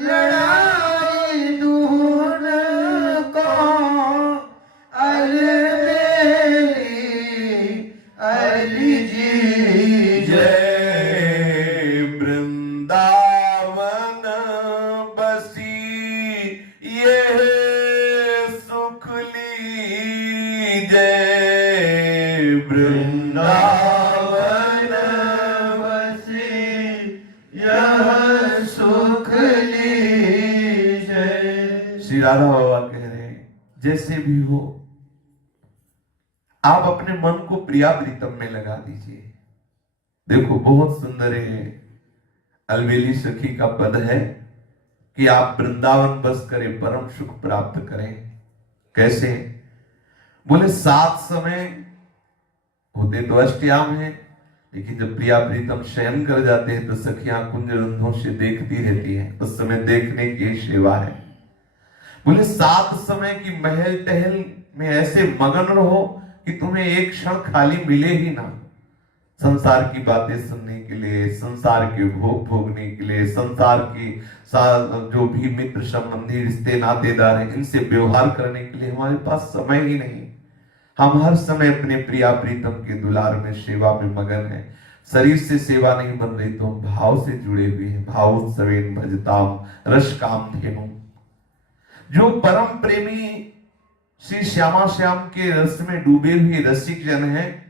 लड़ाई दून को अलबेली अली जी जय। वृंदावन बसी ये सुख लीजे। वृंदावन बसी यह सुख लीजे। श्री राधा बाबा कह रहे हैं जैसे भी हो आप अपने मन को प्रिया प्रीतम में लगा दीजिए। देखो बहुत सुंदर है अलबेली सखी का पद है कि आप वृंदावन बस करें परम सुख प्राप्त करें। कैसे? बोले 7 समय होते तो अष्टयाम है, लेकिन जब प्रिया प्रीतम शयन कर जाते हैं तो सखियां कुंज रंध्रों से देखती रहती हैं। उस समय देखने की सेवा है। बोले 7 समय की महल टहल में ऐसे मगन रहो कि तुम्हें एक क्षण खाली मिले ही ना। संसार की बातें सुनने के लिए, संसार के भोग भोगने के लिए, संसार की जो भी मित्र संबंधी रिश्ते नातेदार हैं इनसे व्यवहार करने के लिए हमारे पास समय ही नहीं। हम हर समय अपने प्रिया प्रीतम के दुलार में सेवा में मगन हैं। शरीर से सेवा नहीं बन रही तो हम भाव से जुड़े हुए हैं। भाव सवेन भजताम रस काम धेनु। जो परम प्रेमी श्री श्यामा श्याम के रस में डूबे हुए रसिक जन हैं,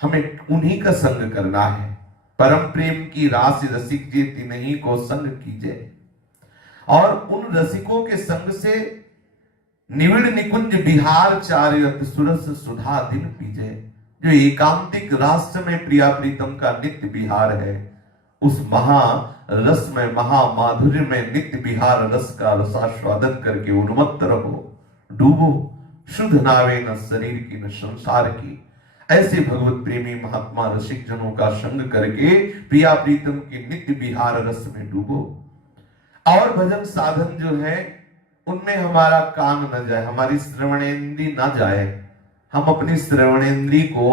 हमें उन्हीं का संग करना है। परम प्रेम की रास रसिक जे तिन्हीं को संग कीजिए। और उन रसिकों के संग से निविड़ निकुंज बिहार चार्यत सुरस सुधा दिन पीजे। जो एकांतिक राष्ट्र में प्रिया प्रीतम का नित्य बिहार है, उस महा रस में महा माधुर्य में नित्य बिहार रस का रसास्वादन करके उन्मत्त रहो, डूबो। शुद्ध नावे न शरीर की न संसार की। ऐसे भगवत प्रेमी महात्मा रसिक जनों का संग करके प्रिया प्रीतम के नित्य बिहार रस में डूबो। और भजन साधन जो है उनमें हमारा कान न जाए, हमारी श्रवणेन्द्री न जाए। हम अपनी श्रवणेन्द्री को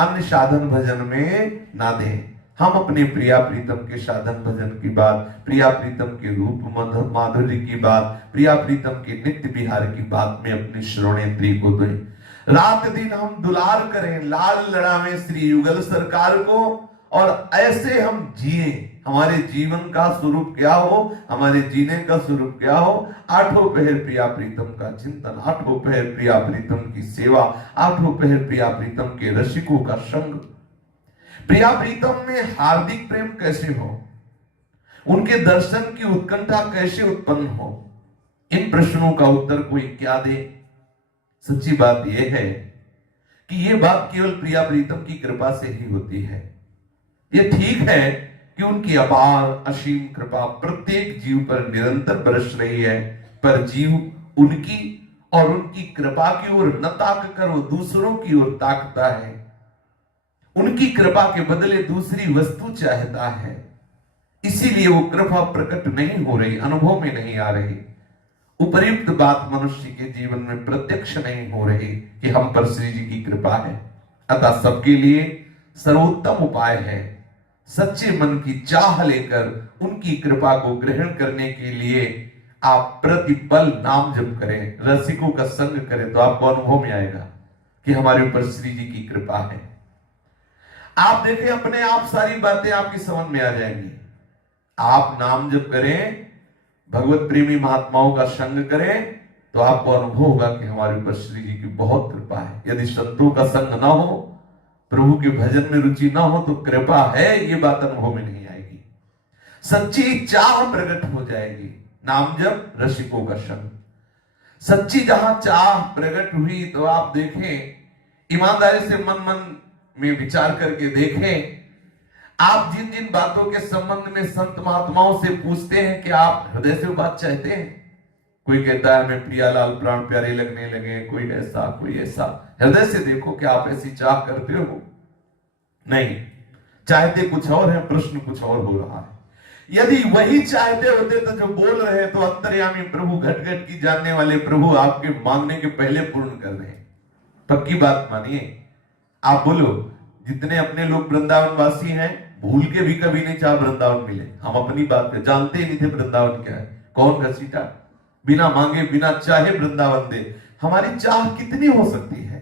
अन्य साधन भजन में ना दें। हम अपने प्रिया प्रीतम के साधन भजन की बात, प्रिया प्रीतम के रूप माधुर्य की बात, प्रिया प्रीतम के नित्य बिहार की बात में अपनी श्रवणेन्द्री को दें। रात दिन हम दुलार करें, लाल लड़ावें श्री युगल सरकार को, और ऐसे हम जिए हमारे जीवन का स्वरूप क्या हो, हमारे जीने का स्वरूप क्या हो। आठों पहर प्रिया प्रीतम का चिंतन, आठों पहर प्रिया प्रीतम की सेवा, आठों पहर प्रिया प्रीतम के रसिकों का संग। प्रिया प्रीतम में हार्दिक प्रेम कैसे हो, उनके दर्शन की उत्कंठा कैसे उत्पन्न हो, इन प्रश्नों का उत्तर कोई क्या दे। सच्ची बात यह है कि यह बात केवल प्रिया प्रीतम की कृपा से ही होती है। यह ठीक है कि उनकी अपार असीम कृपा प्रत्येक जीव पर निरंतर बरस रही है, पर जीव उनकी और उनकी कृपा की ओर न ताक कर वो दूसरों की ओर ताकता है। उनकी कृपा के बदले दूसरी वस्तु चाहता है, इसीलिए वो कृपा प्रकट नहीं हो रही, अनुभव में नहीं आ रही। उपर्युक्त बात मनुष्य के जीवन में प्रत्यक्ष नहीं हो रही कि हम पर श्री जी की कृपा है। अतः सबके लिए सर्वोत्तम उपाय है सच्चे मन की चाह लेकर उनकी कृपा को ग्रहण करने के लिए आप प्रतिपल नाम जप करें, रसिकों का संग करें, तो आपको अनुभव में आएगा कि हमारे ऊपर श्री जी की कृपा है। आप देखें अपने आप सारी बातें आपकी समझ में आ जाएंगी। आप नाम जप करें, भगवत प्रेमी महात्माओं का संग करें, तो आपको अनुभव होगा कि हमारे ऊपर श्री जी की बहुत कृपा है। यदि संतों का संग ना हो, प्रभु के भजन में रुचि ना हो, तो कृपा है ये बात अनुभव में नहीं आएगी। सच्ची चाह प्रकट हो जाएगी। नाम जप रसिकों का संग, सच्ची जहां चाह प्रकट हुई तो आप देखें, ईमानदारी से मन मन में विचार करके देखें, आप जिन जिन बातों के संबंध में संत महात्माओं से पूछते हैं कि आप हृदय से वो बात चाहते हैं। कोई कहता है हमें प्रियालाल प्राण प्यारे लगने लगे, कोई ऐसा कोई ऐसा। हृदय से देखो कि आप ऐसी चाह करते हो? नहीं, चाहते कुछ और है, प्रश्न कुछ और हो रहा है। यदि वही चाहते होते तो जो बोल रहे हैं, तो अंतर्यामी प्रभु, घट घट की जानने वाले प्रभु आपके मांगने के पहले पूर्ण कर रहे हैं। पक्की बात मानिए। आप बोलो, जितने अपने लोग वृंदावन वासी हैं, भूल के भी कभी नहीं चाह वृंदावन मिले। हम अपनी बात पे जानते ही नहीं थे वृंदावन क्या है। कौन घसीटा, बिना मांगे बिना चाहे वृंदावन दे। हमारी चाह कितनी हो सकती है?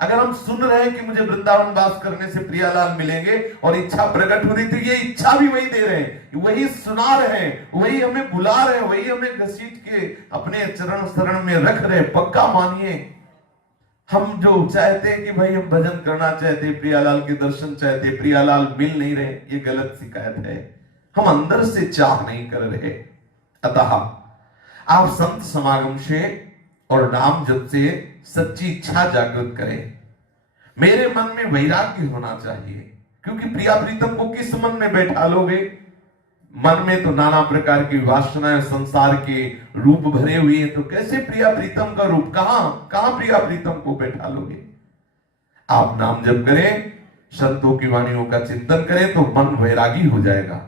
अगर हम सुन रहे हैं कि मुझे वृंदावन वास करने से प्रियालाल मिलेंगे और इच्छा प्रकट हो रही, तो ये इच्छा भी वही दे रहे हैं, वही सुना रहे हैं, वही हमें बुला रहे हैं, वही हमें घसीट के अपने चरण शरण में रख रहे हैं। पक्का मानिए, हम जो चाहते हैं कि भाई हम भजन करना चाहते, प्रियालाल के दर्शन चाहते, प्रियालाल मिल नहीं रहे, ये गलत शिकायत है। हम अंदर से चाह नहीं कर रहे। अतः आप संत समागम से और नाम जप से सच्ची इच्छा जागृत करें। मेरे मन में वैराग्य होना चाहिए, क्योंकि प्रिया प्रीतम को किस मन में बैठा लोगे? मन में तो नाना प्रकार की वासनाएं संसार के रूप भरे हुए हैं, तो कैसे प्रिया प्रीतम का रूप, कहां प्रिया प्रीतम को बैठा लोगे? आप नाम जप करें, संतों की वाणियों का चिंतन करें, तो मन वैरागी हो जाएगा।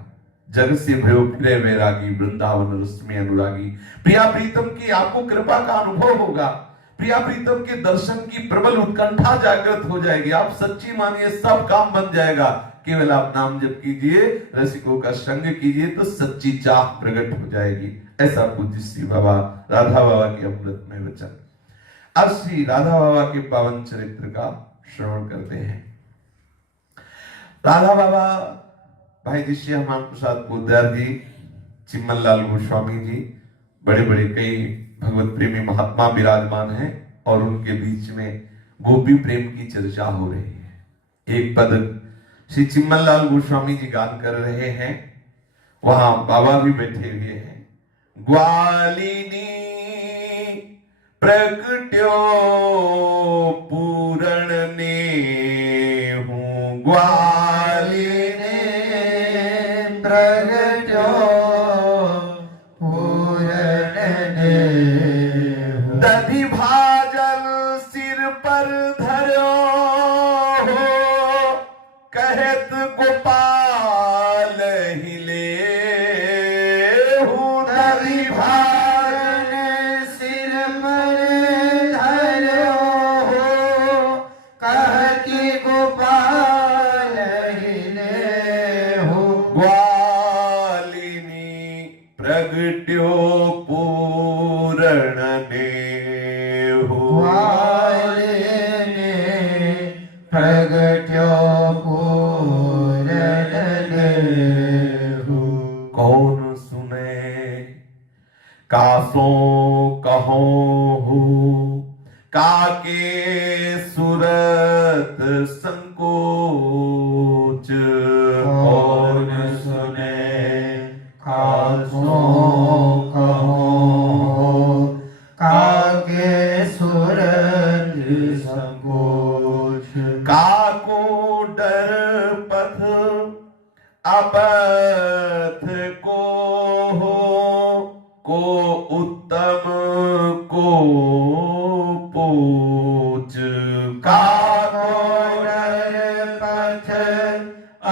जग से भयो फिरे वैरागी, वृंदावन रस में अनुरागी। प्रिया प्रीतम की आपको कृपा का अनुभव होगा। प्रिया प्रीतम के दर्शन की प्रबल उत्कंठा जागृत हो जाएगी। आप सच्ची मानिए, सब काम बन जाएगा। केवल आप नाम जप कीजिए, रसिकों का संग कीजिए, तो सच्ची चाह प्रकट हो जाएगी। ऐसा पूज्य श्री बाबा राधा बाबा के अमृतमय वचन। अब श्री राधा बाबा के पावन चरित्र का श्रवण करते हैं। राधा बाबा भाई दृश्य हमान प्रसाद पोद्दार जी, चिम्मन लाल गोस्वामी जी, बड़े बड़े कई भगवत प्रेमी महात्मा विराजमान हैं, और उनके बीच में गोपी प्रेम की चर्चा हो रही है। एक पद श्री चिम्मन लाल गोस्वामी जी गान कर रहे हैं, वहां बाबा भी बैठे हुए हैं। ग्वालिनी प्रगट्यो पूर्ण ने हूं, ग्वालिनी प्रगट्यो पूर्ण ने हूं। दधि भाजल सिर पर धरो हो, कहत गोपाल हिले हूं। दधि भाजल सिर पर धरो हो, कहत गोपाल हिले हो। ग्वालिनी प्रगट्यो पूर्ण ने हो, ग्वालिनी प्रगट्यो पूर्ण ने हो। कहो हो काके सूरत संकोच कौन सुने कासो कहो काके सूरत संकोच काको डर पथ अपथ को हो को उत्तम को पोच काको डर पथ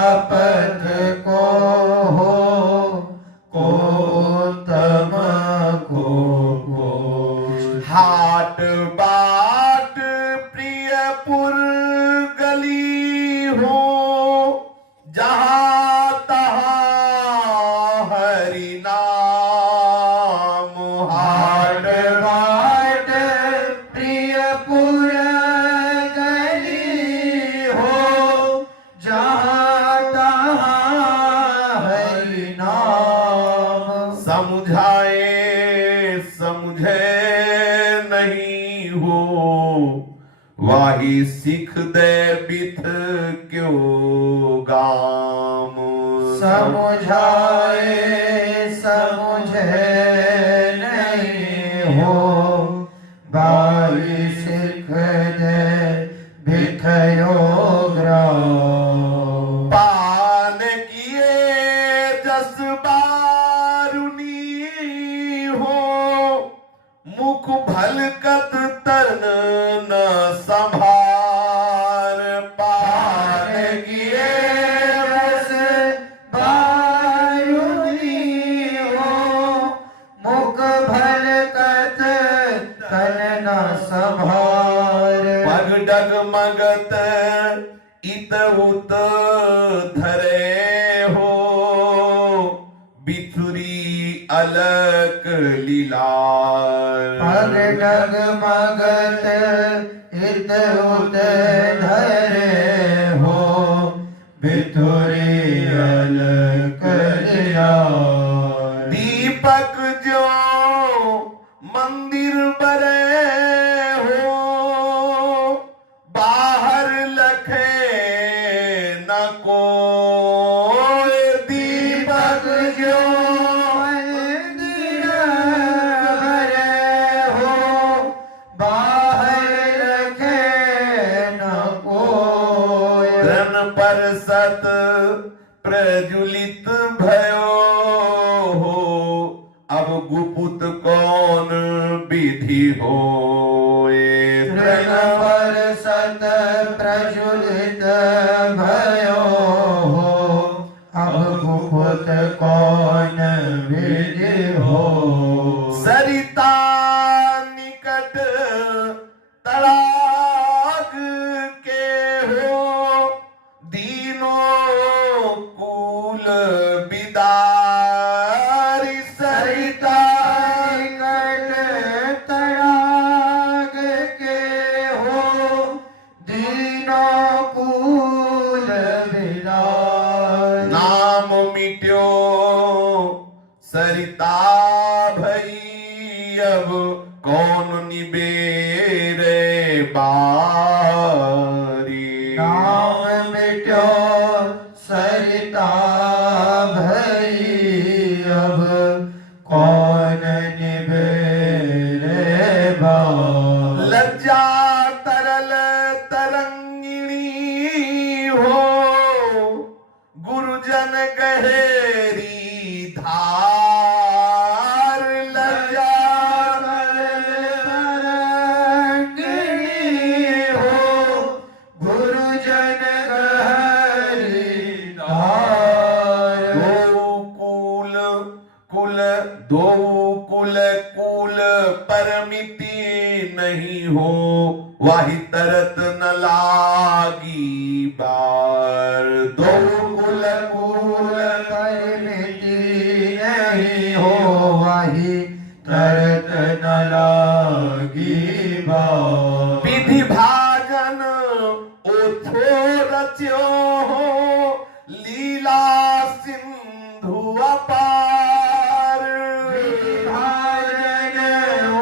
अपथ को हो को उत्तम को पोच हाट बाट प्रियपुर गली हो जहाँ तहाँ हरि नाम हाट बाट प्रियपुर गली हो जहाँ तहाँ हरि नाम समझाए समझे नहीं हो वाही सिख दे बिथ क्यों गाम समुझाए समुझे नहीं हो बाई सिख दे भिथयो ग्राम पान किए जस बारुनी हो मुख भलकत तन न संभार पान किए रस बारुनी हो मुख भलकत तन न संभार पग डगमगत इत उत धरे हो बिथुरी अलक लीलार पग डगमगत इत उत धरे हो बिथुरी अलक लीलार दीपक जो मंदिर बरे हो बाहर लखे न को दीपक जो मंदिर भरे हो बाहर रखे न कोय धन पर सत प्रज्वलित भयो हो अब गुपुत कौन विधि हो ऋण पर सत प्रज्वलित भयो हो अब गुप्त कौन विधि हो सरिता निकट तड़ाग के हो दीनों कुल बिदारी सरिता निकट तड़ाग के हो दीनों कुल विदार नाम मिट्यो सरिता भई अब कौन निबेरे बारी नाम मिट्यो सरिता भई अब कौन निबेरे बार लज्जा तरल तरंगिणी हो गुरुजन गहेरी धार लज्जा तरंगिणी हो गुरुजन गहरी धार दो कुल कुल परमिति नहीं हो वाही तरत न लागी बार दो कुल कुल परिमिति नहीं हो वाही तरत न लागी बार विधि भाजन ओथो रच्यो हो लीला सिंधु अपार भाजन ओ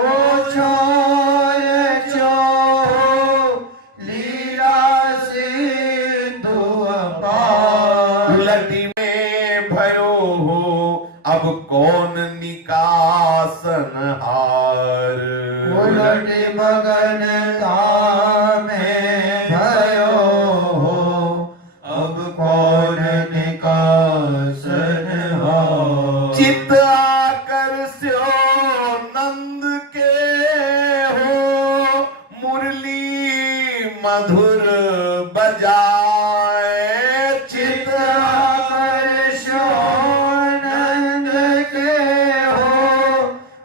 अब कौन निकासन हार। उलट मगनता में भयो हो, अब कौन निकासन हार। चित आकर्ष्यो नंद के हो, मुरली मधुर बजाए। चित आकर्षो नंद के हो,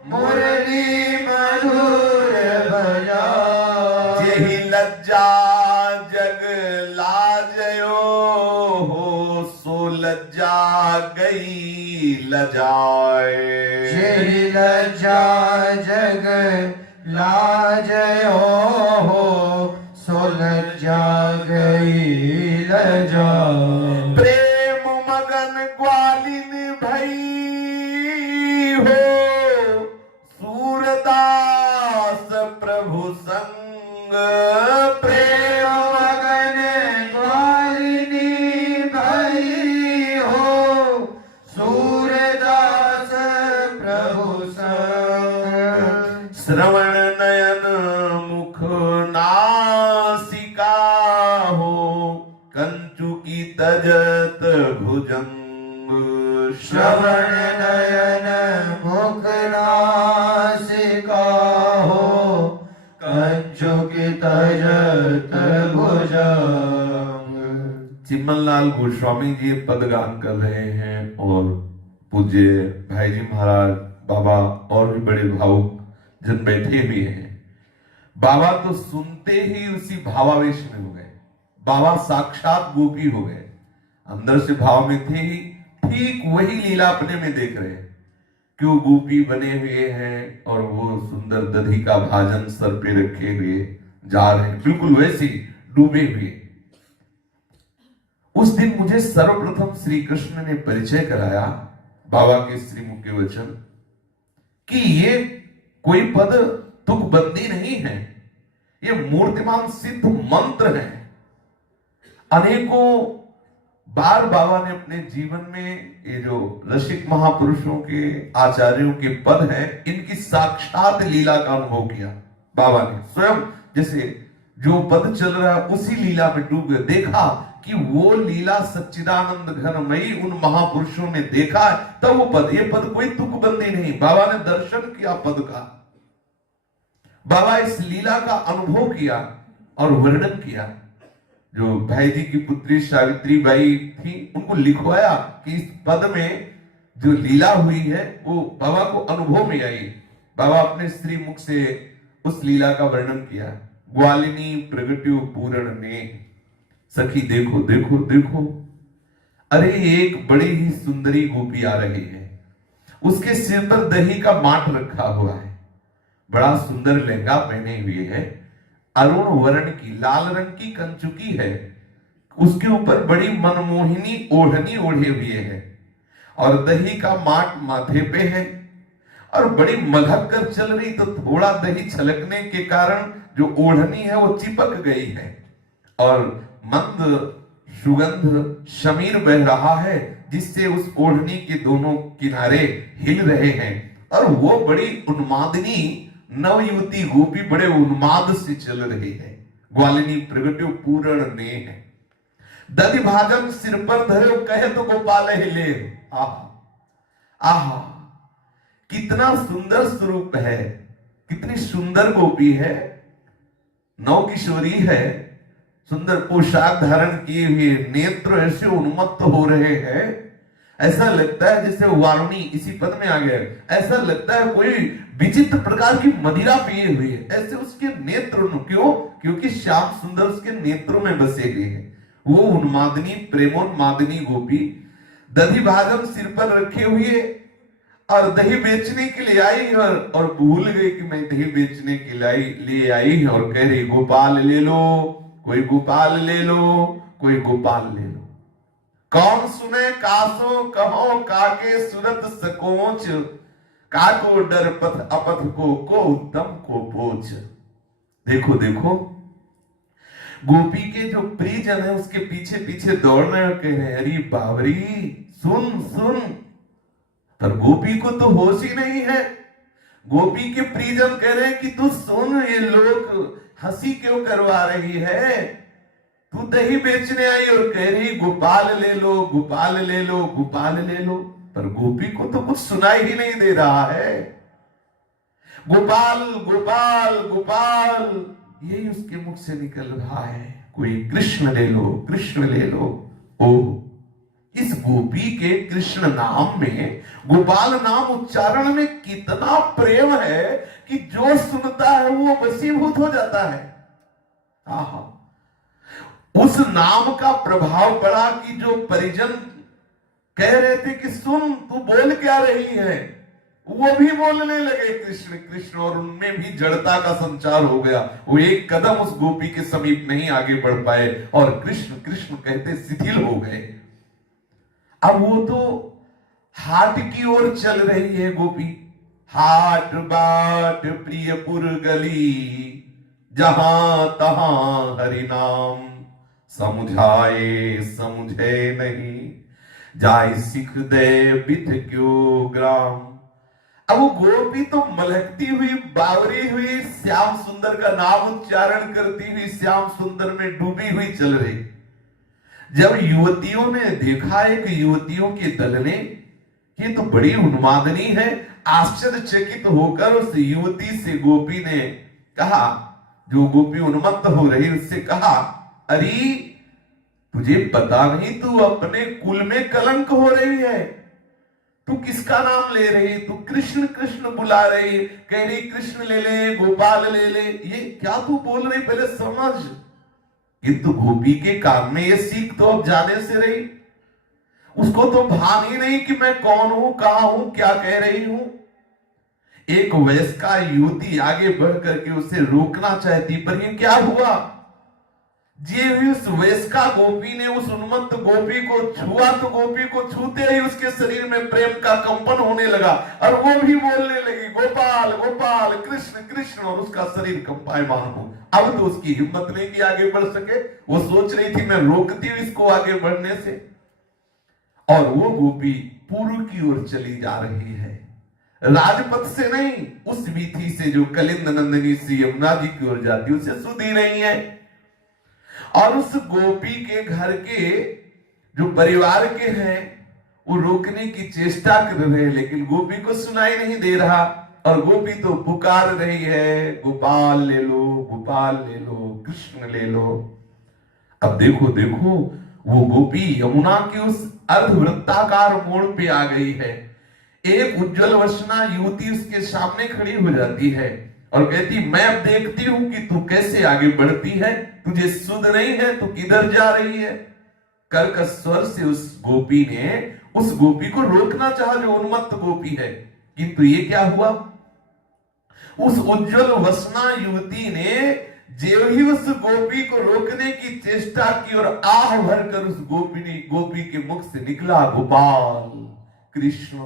मुरली मधुर बजाए। जेहि लज्जा जग लाजयो हो, सो लज्जा गई लजाए। जेहि लज्जा जग लाजयो हो, सो लज्जा गई लजा। प्रेम मगन ग्वालिन भई हो, सूरदास प्रभु संग। प्रेम मगन ग्वालिनी भई हो, सूरदास प्रभु संग। श्रवण नयन मुख नासिका हो, कंचु की तजत भुजंग। श्रवण नयन मुख नासिका हो, कंचु की तजत भुजंग। चिमनलाल गोस्वामी जी ये पद गान कर रहे हैं और पूज्य भाई जी महाराज बाबा और भी बड़े भावुक जन बैठे हुए हैं। बाबा तो सुनते ही उसी भावावेश में हो गए। बाबा साक्षात गोपी हो गए, अंदर से भाव में थे ही, ठीक वही लीला अपने में देख रहे हैं कि वो गोपी बने हुए हैं और वो सुंदर दधी का भाजन सर पे रखे हुए जा रहे हैं, बिल्कुल वैसे ही डूबे हुए। उस दिन मुझे सर्वप्रथम श्री कृष्ण ने परिचय कराया, बाबा के श्रीमुख के वचन, कि ये कोई पद तुकबंदी नहीं है, ये मूर्तिमान सिद्ध मंत्र है। अनेकों बार बाबा ने अपने जीवन में ये जो रसिक महापुरुषों के आचार्यों के पद हैं, इनकी साक्षात लीला का अनुभव किया। बाबा ने स्वयं जैसे जो पद चल रहा है उसी लीला में डूब गए, देखा कि वो लीला सच्चिदानंद घनमयी उन महापुरुषों ने देखा है, तब वो पद, ये पद कोई तुकबंदी नहीं, बाबा ने दर्शन किया पद का। बाबा इस लीला का अनुभव किया और वर्णन किया। जो भाई जी की पुत्री सावित्री बाई थी, उनको लिखवाया कि इस पद में जो लीला हुई है वो बाबा को अनुभव में आई। बाबा अपने श्री मुख से उस लीला का वर्णन किया। ग्वालिनी प्रगट्यो पूर्ण ने, सखी देखो देखो देखो, अरे एक बड़ी ही सुंदरी गोपी आ रही है, उसके सिर पर दही का माट रखा हुआ है, बड़ा सुंदर लहंगा पहने हुए है, अरुण वर्ण की लाल रंग की कंचुकी है, उसके ऊपर बड़ी मनमोहिनी ओढ़नी ओढ़े हुए है और दही का माट माथे पे है और बड़ी मलक कर चल रही, तो थोड़ा दही छलकने के कारण जो ओढ़नी है वो चिपक गई है और मंद सुगंध शमीर बह रहा है, जिससे उस ओढ़नी के दोनों किनारे हिल रहे हैं और वो बड़ी उन्मादनी नवयुवती गोपी बड़े उन्माद से चल रही है। ग्वालिनी प्रगट्यो पूर्ण ने है, दधि भाजन सिर पर धरे कहे तो गोपाल हिले। आहा आहा, कितना सुंदर स्वरूप है, कितनी सुंदर गोपी है, नव किशोरी है, सुंदर पोशाक धारण किए हुए, नेत्र ऐसे उन्मत्त हो रहे हैं, ऐसा लगता है जैसे वारुणी इसी पद में आ गया, ऐसा लगता है कोई विचित्र प्रकार की मदिरा पिए हुई है, ऐसे उसके नेत्र। क्यों? क्योंकि श्याम सुंदर उसके नेत्रों में बसे हुए हैं। वो उन्मादनी प्रेमोन्मादनी गोपी दधी भाजन सिर पर रखे हुए और दही बेचने के लिए आई और भूल गई कि मैं दही बेचने के लिए आई और कह रही गोपाल ले लो, कोई गोपाल ले लो, कोई गोपाल ले लो। कौन सुने कासो कहो काके सुरत सकोच, काको डर पथ अपथ को उत्तम को पोच। देखो देखो, गोपी के जो प्रियजन है उसके पीछे पीछे दौड़ रहे और कह रहे, अरे बावरी सुन सुन, पर गोपी को तो होश ही नहीं है। गोपी के परिजन कह रहे हैं कि तू सुन, ये लोग हंसी क्यों करवा रही है, तू दही बेचने आई और कह रही गोपाल ले लो, गोपाल ले लो, गोपाल ले लो। पर गोपी को तो कुछ सुनाई ही नहीं दे रहा है। गोपाल गोपाल गोपाल यही उसके मुख से निकल रहा है। कोई कृष्ण ले लो, कृष्ण ले लो। ओ, इस गोपी के कृष्ण नाम में, गोपाल नाम उच्चारण में कितना प्रेम है कि जो सुनता है वो वशीभूत हो जाता है। आहा, उस नाम का प्रभाव पड़ा कि जो परिजन कह रहे थे कि सुन तू बोल क्या रही है, वो भी बोलने लगे कृष्ण कृष्ण, और उनमें भी जड़ता का संचार हो गया। वो एक कदम उस गोपी के समीप नहीं आगे बढ़ पाए और कृष्ण कृष्ण कहते शिथिल हो गए। अब वो तो हाट की ओर चल रही है गोपी। हाट बाट प्रियपुर गली, जहां तहां हरि नाम, समुझाए समुझे नहीं, जाय सिख दे बिथ क्यों ग्राम। अब वो गोपी तो मलकती हुई, बावरी हुई, श्याम सुंदर का नाम उच्चारण करती हुई श्याम सुंदर में डूबी हुई चल रही। जब युवतियों ने देखा, एक युवतियों के दल ने, ये तो बड़ी उन्मादनी है, आश्चर्यचकित होकर उस युवती से गोपी ने कहा, जो गोपी उन्मत्त हो रही उससे कहा, अरे तुझे पता नहीं तू अपने कुल में कलंक हो रही है, तू किसका नाम ले रही, तू कृष्ण कृष्ण बुला रही, कह रही कृष्ण ले ले, गोपाल ले ले, ये क्या तू बोल रही पहले समझ। किंतु गोपी के कान में ये सीख तो अब जाने से रही। उसको तो भान ही नहीं कि मैं कौन हूं, कहां हूं, क्या कह रही हूं। एक वयस्का युवती आगे बढ़ करके उसे रोकना चाहती, पर ये क्या हुआ, जे हुई उस वयस्का गोपी ने उस उन्मत्त गोपी को छुआ, तो गोपी को छूते ही उसके शरीर में प्रेम का कंपन होने लगा और वो भी बोलने लगी गोपाल गोपाल कृष्ण कृष्ण, और उसका शरीर कंपायमान हो। अब तो उसकी हिम्मत नहीं कि आगे बढ़ सके। वो सोच रही थी मैं रोकती हूं इसको आगे बढ़ने से, और वो गोपी पूर्व की ओर चली जा रही है, राजपथ से नहीं, उस वीथी से जो कलिंद नंदिनी श्री यमुना जी की ओर जाती उसे सुधी नहीं है। और उस गोपी के घर के जो परिवार के हैं वो रोकने की चेष्टा कर रहे हैं, लेकिन गोपी को सुनाई नहीं दे रहा, और गोपी तो पुकार रही है गोपाल ले लो, गोपाल ले लो, कृष्ण ले लो। अब देखो देखो, वो गोपी यमुना के उस अर्धवृत्ताकार मोड़ पे आ गई है। एक उज्जवल वसना युवती उसके सामने खड़ी हो जाती है और कहती, मैं अब देखती हूं कि तू कैसे आगे बढ़ती है, तुझे सुध नहीं है, तू किधर जा रही है। कर्कश स्वर से उस गोपी ने उस गोपी को रोकना चाहा जो उन्मत्त गोपी है, किंतु ये क्या हुआ, उस उज्जवल वसना युवती ने जो ही उस गोपी को रोकने की चेष्टा की और आह भरकर उस गोपी के मुख से निकला गोपाल कृष्ण।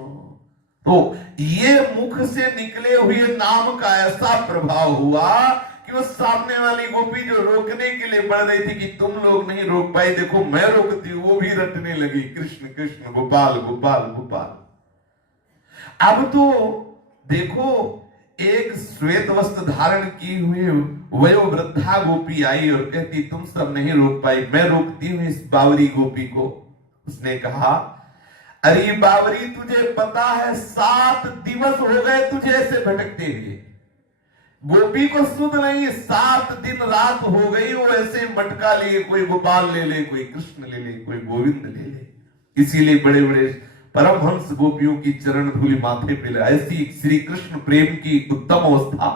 तो ये मुख से निकले हुए नाम का ऐसा प्रभाव हुआ कि वो सामने वाली गोपी जो रोकने के लिए बढ़ रही थी कि तुम लोग नहीं रोक पाए, देखो मैं रोकती हूं, वो भी रटने लगी कृष्ण कृष्ण गोपाल गोपाल गोपाल। अब तो देखो, एक श्वेत वस्त्र धारण की हुई वयोवृद्धा गोपी आई और कहती, तुम सब नहीं रोक पाई, मैं रोकती हूं इस बावरी गोपी को। उसने कहा, अरे बावरी तुझे पता है 7 दिवस हो गए तुझे ऐसे भटकते हुए, गोपी को सुध नहीं, 7 दिन रात हो गई वो ऐसे मटका लिए, कोई गोपाल ले ले, कोई कृष्ण ले ले, कोई गोविंद ले ले। इसीलिए बड़े बड़े परमहंस गोपियों की चरण धूलि माथे पे, ऐसी श्री कृष्ण प्रेम की उत्तम अवस्था,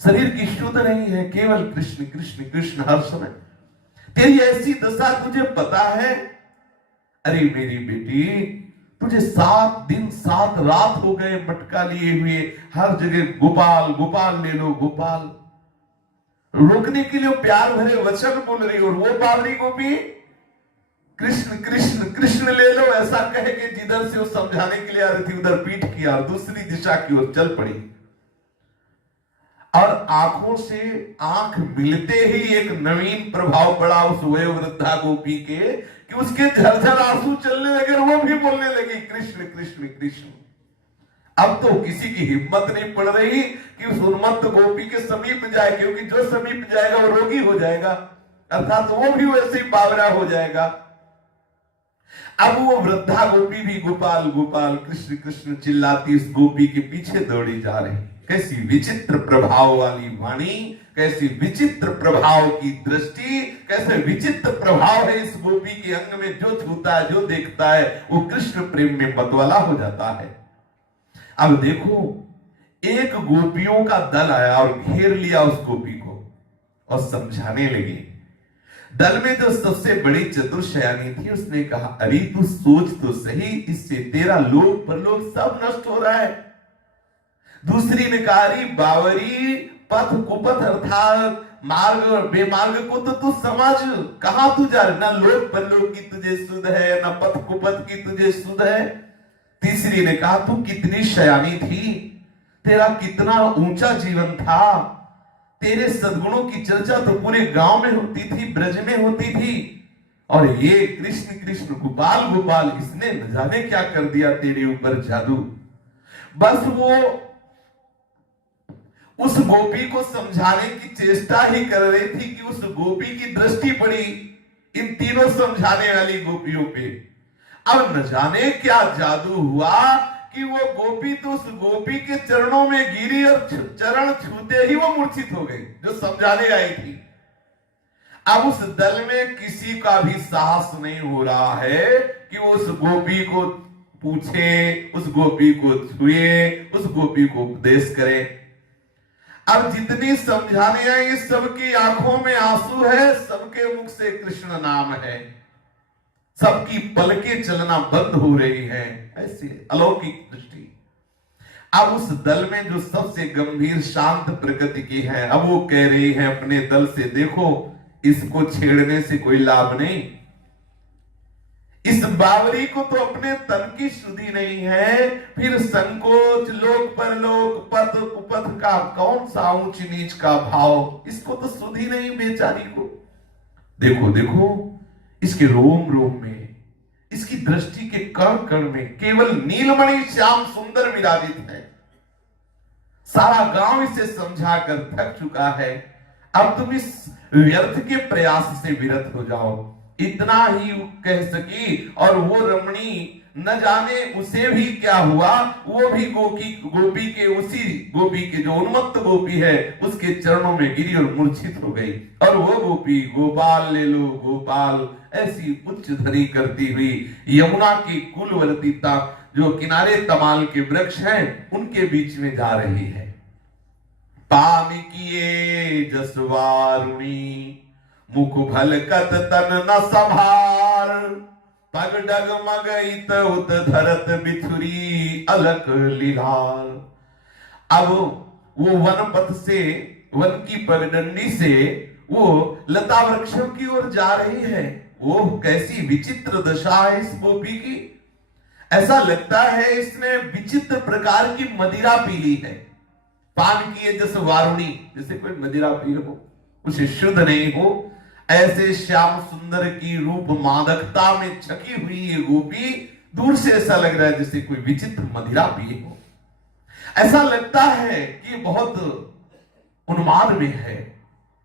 शरीर की शुद्ध नहीं है, केवल कृष्ण कृष्ण कृष्ण हर समय। तेरी ऐसी दशा तुझे पता है, अरे मेरी बेटी तुझे 7 दिन 7 रात हो गए मटका लिए हुए, हर जगह गोपाल गोपाल ले लो, गोपाल रोकने के लिए प्यार भरे वचन बोल रही, और वो बावरी गोपी कृष्ण कृष्ण कृष्ण ले लो ऐसा कहे कि जिधर से वो समझाने के लिए आ रही थी उधर पीठ किया और दूसरी दिशा की ओर चल पड़ी। और आंखों से आंख मिलते ही एक नवीन प्रभाव पड़ा उस वयोवृद्धा गोपी के कि उसके झरझर आंसू चलने लगे और वो भी बोलने लगी कृष्ण कृष्ण कृष्ण। अब तो किसी की हिम्मत नहीं पड़ रही कि उस उन्मत्त गोपी के समीप जाए, क्योंकि जो समीप जाएगा वो रोगी हो जाएगा, अर्थात वो भी वैसे ही बावरा हो जाएगा। अब वो वृद्धा गोपी भी गोपाल गोपाल कृष्ण कृष्ण चिल्लाती इस गोपी के पीछे दौड़ी जा रही। कैसी विचित्र प्रभाव वाली वाणी, कैसी विचित्र प्रभाव की दृष्टि, कैसे विचित्र प्रभाव है इस गोपी के अंग में। जो छूता है, जो देखता है, वो कृष्ण प्रेम में मतवाला हो जाता है। अब देखो, एक गोपियों का दल आया और घेर लिया उस गोपी को और समझाने लगे। दल में जो सबसे बड़ी चतुर्शयानी थी, उसने कहा, अरे तू सोच तो सही, इससे तेरा लोक परलोक सब नष्ट हो रहा है। दूसरी ने कहा, अरे बावरी, पथ कुपथ अर्थात मार्ग और बेमार्ग को तो तू समझ, कहां तू जा रहा, ना लोक परलोक की तुझे सुध है, ना पथ कुपथ की तुझे सुध है। तीसरी ने कहा, तू कितनी शयानी थी, तेरा कितना ऊंचा जीवन था, तेरे सद्गुणों की चर्चा तो पूरे गांव में होती थी, ब्रज में होती थी, और ये कृष्ण कृष्ण गोपाल गोपाल, इसने न जाने क्या कर दिया तेरे ऊपर जादू। बस वो उस गोपी को समझाने की चेष्टा ही कर रही थी कि उस गोपी की दृष्टि पड़ी इन तीनों समझाने वाली गोपियों पे। अब न जाने क्या जादू हुआ कि वो गोपी तो उस गोपी के चरणों में गिरी और चरण छूते ही वो मूर्छित हो गई, जो समझाने आई थी। अब उस दल में किसी का भी साहस नहीं हो रहा है कि वो उस गोपी को पूछे, उस गोपी को छुए, उस गोपी को उपदेश करे। अब जितनी समझाने आई, सबकी आंखों में आंसू है, सबके मुख से कृष्ण नाम है, सबकी पलकें चलना बंद हो रही है, ऐसी अलौकिक दृष्टि। अब उस दल में जो सबसे गंभीर शांत प्रकृति की है, अब वो कह रही है अपने दल से, देखो इसको छेड़ने से कोई लाभ नहीं, इस बावरी को तो अपने तन की शुद्धि नहीं है, फिर संकोच, लोक परलोक, पद कुपथ का कौन सा ऊंच नीच का भाव, इसको तो शुद्धि नहीं बेचारी को। देखो देखो, इसके रोम रोम में, इसकी दृष्टि के कण कण में केवल नीलमणि श्याम सुंदर विराजित है। सारा गांव इसे समझाकर थक चुका है। अब तुम इस व्यर्थ के प्रयास से विरत हो जाओ, इतना ही कह सकी। और वो रमणी न जाने उसे भी क्या हुआ, वो भी गोपी के, उसी गोपी के जो उन्मत्त गोपी है, उसके चरणों में गिरी और मूर्छित हो गई। और वो गोपी गोपाल ले लो गोपाल ऐसी उच्च ध्वनि करती हुई यमुना की कुलवर्तीता, जो किनारे तमाल के वृक्ष हैं, उनके बीच में जा रही है। पानी किए जसवारुणी, मुख भलकत तन न संभार, पग डगमग इत उत धरत बिछुरी अलक लीलार। अब वो वन पथ से, वन की पगडंडी से वो लता वृक्षों की ओर जा रही है। वो कैसी विचित्र दशा है इस गोपी की, ऐसा लगता है इसने विचित्र प्रकार की मदिरा पी ली है। पान किए जैसे वारुणी, जैसे कोई मदिरा पी हो, उसे शुद्ध नहीं हो, ऐसे श्याम सुंदर की रूप मादकता में छकी हुई ये गोपी दूर से ऐसा लग रहा है जैसे कोई विचित्र मदिरा पिए हो। ऐसा लगता है कि बहुत उन्माद में है,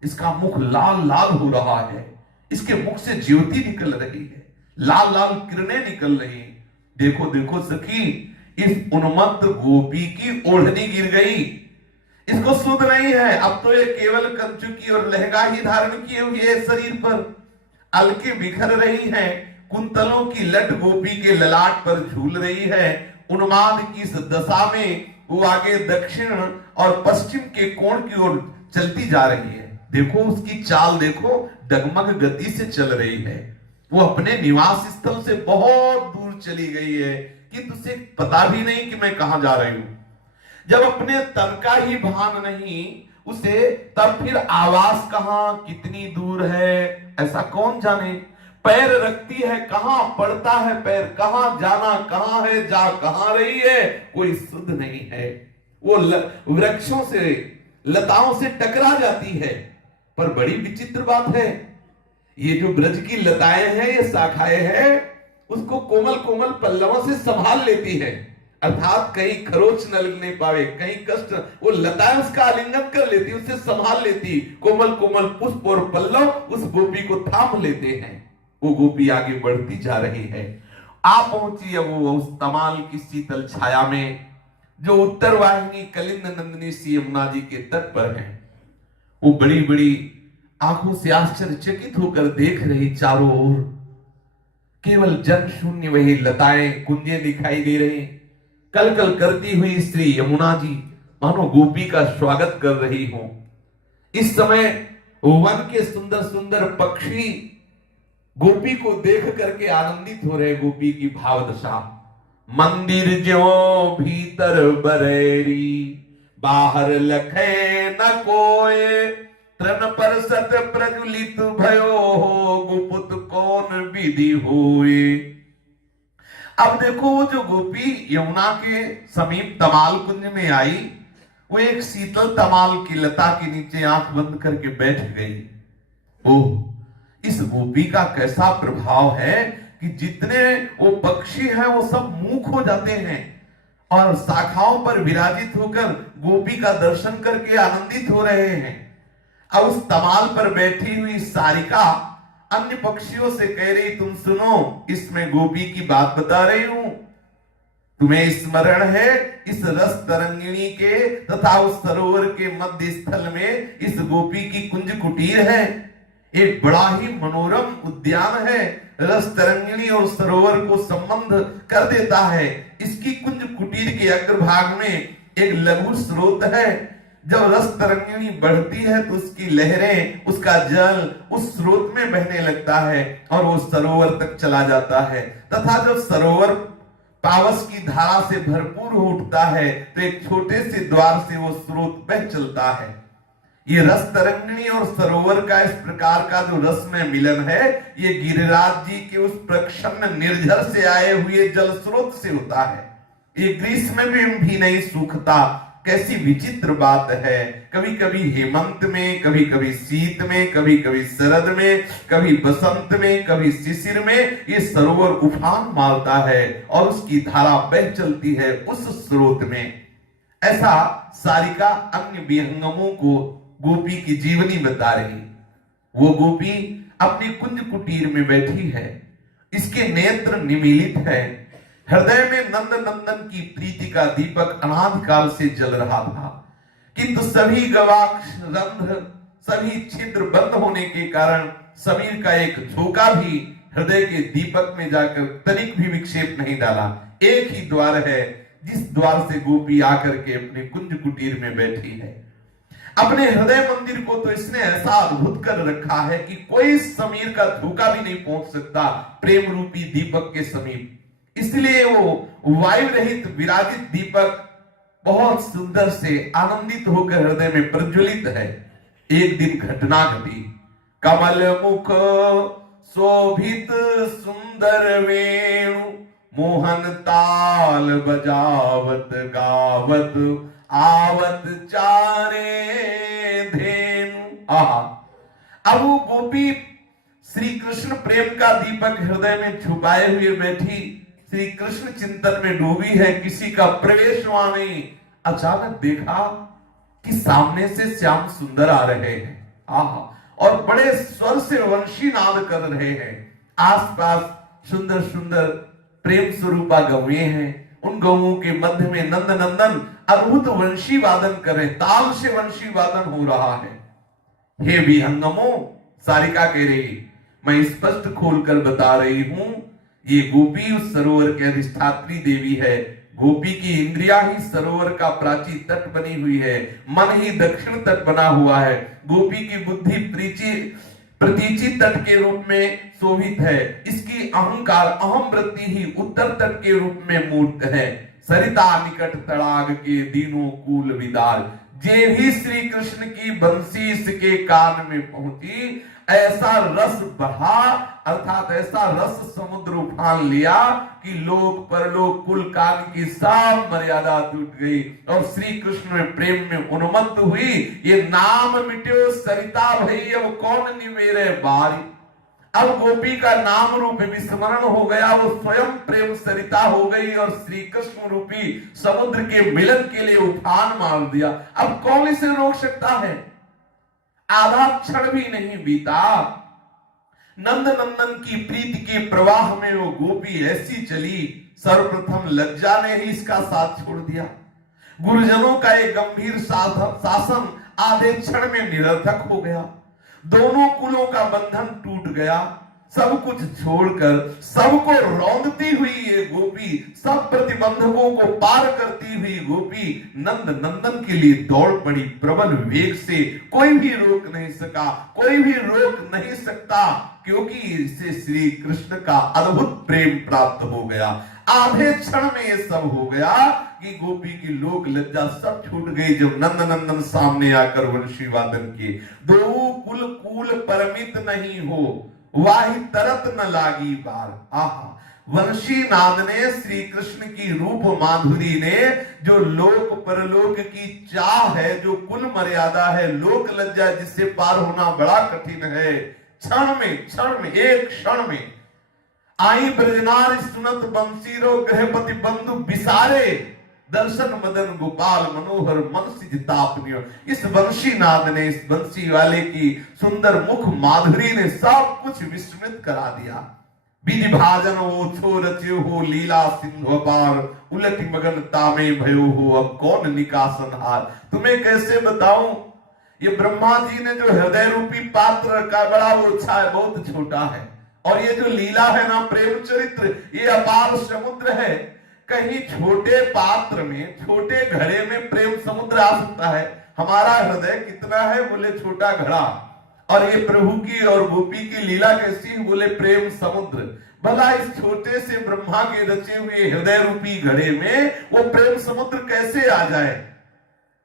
इसका मुख लाल लाल हो रहा है, इसके मुख से ज्योति निकल रही है, लाल लाल किरणें निकल रही हैं। देखो देखो सखी, इस उन्मत्त गोपी की ओढ़नी गिर गई, इसको सुध नहीं है। अब तो ये केवल कंचुकी और लहंगा ही धारण किए हुए है, शरीर पर अलके बिखर रही है, कुंतलों की लट गोपी के ललाट पर झूल रही है। उन्माद की इस दशा में वो आगे दक्षिण और पश्चिम के कोण की ओर चलती जा रही है। देखो उसकी चाल देखो, डगमग गति से चल रही है। वो अपने निवास स्थल से बहुत दूर चली गई है कि तुझे पता भी नहीं कि मैं कहां जा रही हूं। जब अपने तन का ही भान नहीं उसे, तब फिर आवास कहां, कितनी दूर है, ऐसा कौन जाने। पैर रखती है कहां, पड़ता है पैर कहां, जाना कहां है, जा कहां रही है, कोई सुध नहीं है। वो वृक्षों से, लताओं से टकरा जाती है। पर बड़ी विचित्र बात है, ये जो ब्रज की लताएं हैं, ये शाखाएं हैं, उसको कोमल कोमल पल्लवों से संभाल लेती है। अर्थात कहीं खरोच न लगने पावे, कहीं कष्ट, वो लताएं उसका आलिंगन कर लेती, उसे संभाल लेती, कोमल कोमल पुष्प और पल्लव उस गोपी को थाम लेते हैं। वो गोपी आगे बढ़ती जा रही है। आप पहुंची अब वो उस तमाल की शीतल छाया में जो उत्तर वाहिनी कलिंद नंदिनी सी यमुना जी के तट पर है। वो बड़ी बड़ी आंखों से आश्चर्यचकित होकर देख रही, चारों ओर केवल जन शून्य वही लताएं कुंजे दिखाई दे रही। कल कल करती हुई श्री यमुना जी मानो गोपी का स्वागत कर रही हो। इस समय वन के सुंदर सुंदर पक्षी गोपी को देख करके आनंदित हो रहे। गोपी की भावदशा, मंदिर ज्यो भीतर बरेरी, बाहर लखे न कोय, तृण पर सत प्रज्वलित भयो हो, गुपुत कौन विधि हुए। अब देखो वो जो गोपी यमुना के समीप तमाल कुंज में आई, वो एक शीतल तमाल की लता के नीचे आंख बंद करके बैठ गई। ओह, इस गोपी का कैसा प्रभाव है कि जितने वो पक्षी हैं वो सब मूक हो जाते हैं और शाखाओं पर विराजित होकर गोपी का दर्शन करके आनंदित हो रहे हैं। अब उस तमाल पर बैठी हुई सारिका अन्य पक्षियों से कह रही, तुम सुनो, इसमें गोपी की बात बता रही हूं। तुम्हें स्मरण है इस रस तरंगिणी के तथा उस सरोवर के मध्य स्थल में इस गोपी की कुंज कुटीर है। एक बड़ा ही मनोरम उद्यान है। रस तरंगिणी और सरोवर को संबंध कर देता है। इसकी कुंज कुटीर के अग्रभाग में एक लघु स्रोत है। जब रस तरंगिणी बढ़ती है तो उसकी लहरें, उसका जल उस स्रोत में बहने लगता है और वो सरोवर तक चला जाता है। तथा जब सरोवर पावस की धारा से भरपूर हो उठता है तो एक छोटे से द्वार से वो स्रोत बह चलता है। ये रस तरंगिणी और सरोवर का इस प्रकार का जो रस में मिलन है, ये गिरिराज जी के उस प्रक्षन्न निर्झर से आए हुए जल स्रोत से होता है। ये ग्रीष्म में भी नहीं सूखता। कैसी विचित्र बात है। कभी कभी हेमंत में, कभी कभी शीत में, कभी कभी शरद में, कभी बसंत में, कभी शिशिर में ये सरोवर उफान मारता है और उसकी धारा बह चलती है उस स्रोत में। ऐसा सारिका अन्य विहंगमों को गोपी की जीवनी बता रही। वो गोपी अपनी कुंज कुटीर में बैठी है। इसके नेत्र निमीलित है। हृदय में नंद नंदन की प्रीति का दीपक अनादि काल से जल रहा था, किंतु सभी गवाक्ष रंध्र, सभी छिद्र बंद होने के कारण समीर का एक झोंका भी हृदय के दीपक में जाकर तनिक भी विक्षेप नहीं डाला। एक ही द्वार है जिस द्वार से गोपी आकर के अपने कुंज कुटीर में बैठी है। अपने हृदय मंदिर को तो इसने ऐसा अद्भुत कर रखा है कि कोई समीर का धोखा भी नहीं पहुंच सकता प्रेम रूपी दीपक के समीप। इसलिए वो वायु रहित विराजित दीपक बहुत सुंदर से आनंदित होकर हृदय में प्रज्वलित है। एक दिन घटना घटी। कमल मुख शोभित सुंदर वेणु, मोहन ताल बजावत गावत, आवत चारे धेनु। अब वो गोपी श्री कृष्ण प्रेम का दीपक हृदय में छुपाए हुए बैठी, श्री कृष्ण चिंतन में डूबी है। किसी का प्रवेश वहां नहीं। अचानक देखा कि सामने से श्याम सुंदर आ रहे हैं। और बड़े स्वर से वंशी नाद कर रहे हैं। आसपास सुंदर सुंदर प्रेम स्वरूपा गौएं हैं। उन गौओं के मध्य में नंद नंदन अद्भुत वंशी वादन कर रहे, ताल से वंशी वादन हो रहा है। हे विहंगमो, सारिका कह रही, मैं स्पष्ट खोलकर बता रही हूं, ये गोपी उस सरोवर के अधिष्ठात्री देवी है। गोपी की इंद्रिया ही सरोवर का प्राची तट बनी हुई है। मन ही दक्षिण तट बना हुआ है। गोपी की बुद्धि प्रतीची तट के रूप में शोभित है। इसकी अहंकार अहम वृत्ति ही उत्तर तट के रूप में मूर्त है। सरिता निकट तड़ाग के दीनों कूल विदार, जे भी श्री कृष्ण की बंसी इसके कान में पहुंची, ऐसा रस बढ़ा, अर्थात ऐसा रस समुद्र उफान लिया कि लोक परलोक कुल काल की सब मर्यादा टूट गई और श्री कृष्ण में प्रेम में उन्मत्त हुई। ये नाम मिट्यो सरिता भई, अब कौन निमेरे बारी। अब गोपी का नाम रूप विस्मरण हो गया, वो स्वयं प्रेम सरिता हो गई और श्री कृष्ण रूपी समुद्र के मिलन के लिए उफान मार दिया। अब कौन इसे रोक सकता है? आधा क्षण भी नहीं बीता, नंद नंदन की प्रीति के प्रवाह में वो गोपी ऐसी चली, सर्वप्रथम लज्जा ने ही इसका साथ छोड़ दिया। गुरुजनों का एक गंभीर शासन आधे क्षण में निरर्थक हो गया। दोनों कुलों का बंधन टूट गया। सब कुछ छोड़कर सबको रौंदती हुई ये गोपी, सब प्रतिबंधकों को पार करती हुई गोपी नंद नंदन के लिए दौड़ पड़ी। प्रबल वेग से कोई भी रोक नहीं सका, कोई भी रोक नहीं सकता, क्योंकि इसे श्री कृष्ण का अद्भुत प्रेम प्राप्त हो गया। आधे क्षण में ये सब हो गया कि गोपी की लोक लज्जा सब छूट गई। जब नंद नंदन सामने आकर वंशी वादन किए, दो कुल कूल परमित नहीं हो, वाही तरत न लागी बार। आहा, वंशी नाद ने, श्री कृष्ण की रूप माधुरी ने, जो लोक परलोक की चाह है, जो कुल मर्यादा है, लोक लज्जा जिससे पार होना बड़ा कठिन है, क्षण में एक क्षण में आई ब्रजनार सुनत बंसीरो गृहपति बंधु बिसारे, दर्शन मदन गोपाल मनोहर मन सिजतापनियो। इस वंशी नाद ने, इस बंसी वाले की सुंदर मुख माधुरी ने सब कुछ विस्मृत करा दिया। विधि भाजन ओछो रच्यो हो, लीला सिंधु अपार, उलटि मगन तामे भयो हो, अब कौन निकासन हार। तुम्हें कैसे बताऊं, ये ब्रह्मा जी ने जो हृदय रूपी पात्र रखा बड़ा वो अच्छा है, बहुत छोटा है। और ये जो लीला है ना, प्रेम चरित्र, ये अपार समुद्र है। कहीं छोटे पात्र में, छोटे घड़े में प्रेम समुद्र आ सकता है। हमारा हृदय कितना है, बोले छोटा घड़ा। और ये प्रभु की और गोपी की लीला कैसी, बोले प्रेम समुद्र। भला इस छोटे से ब्रह्मा के रचे हुए हृदय रूपी घड़े में वो प्रेम समुद्र कैसे आ जाए।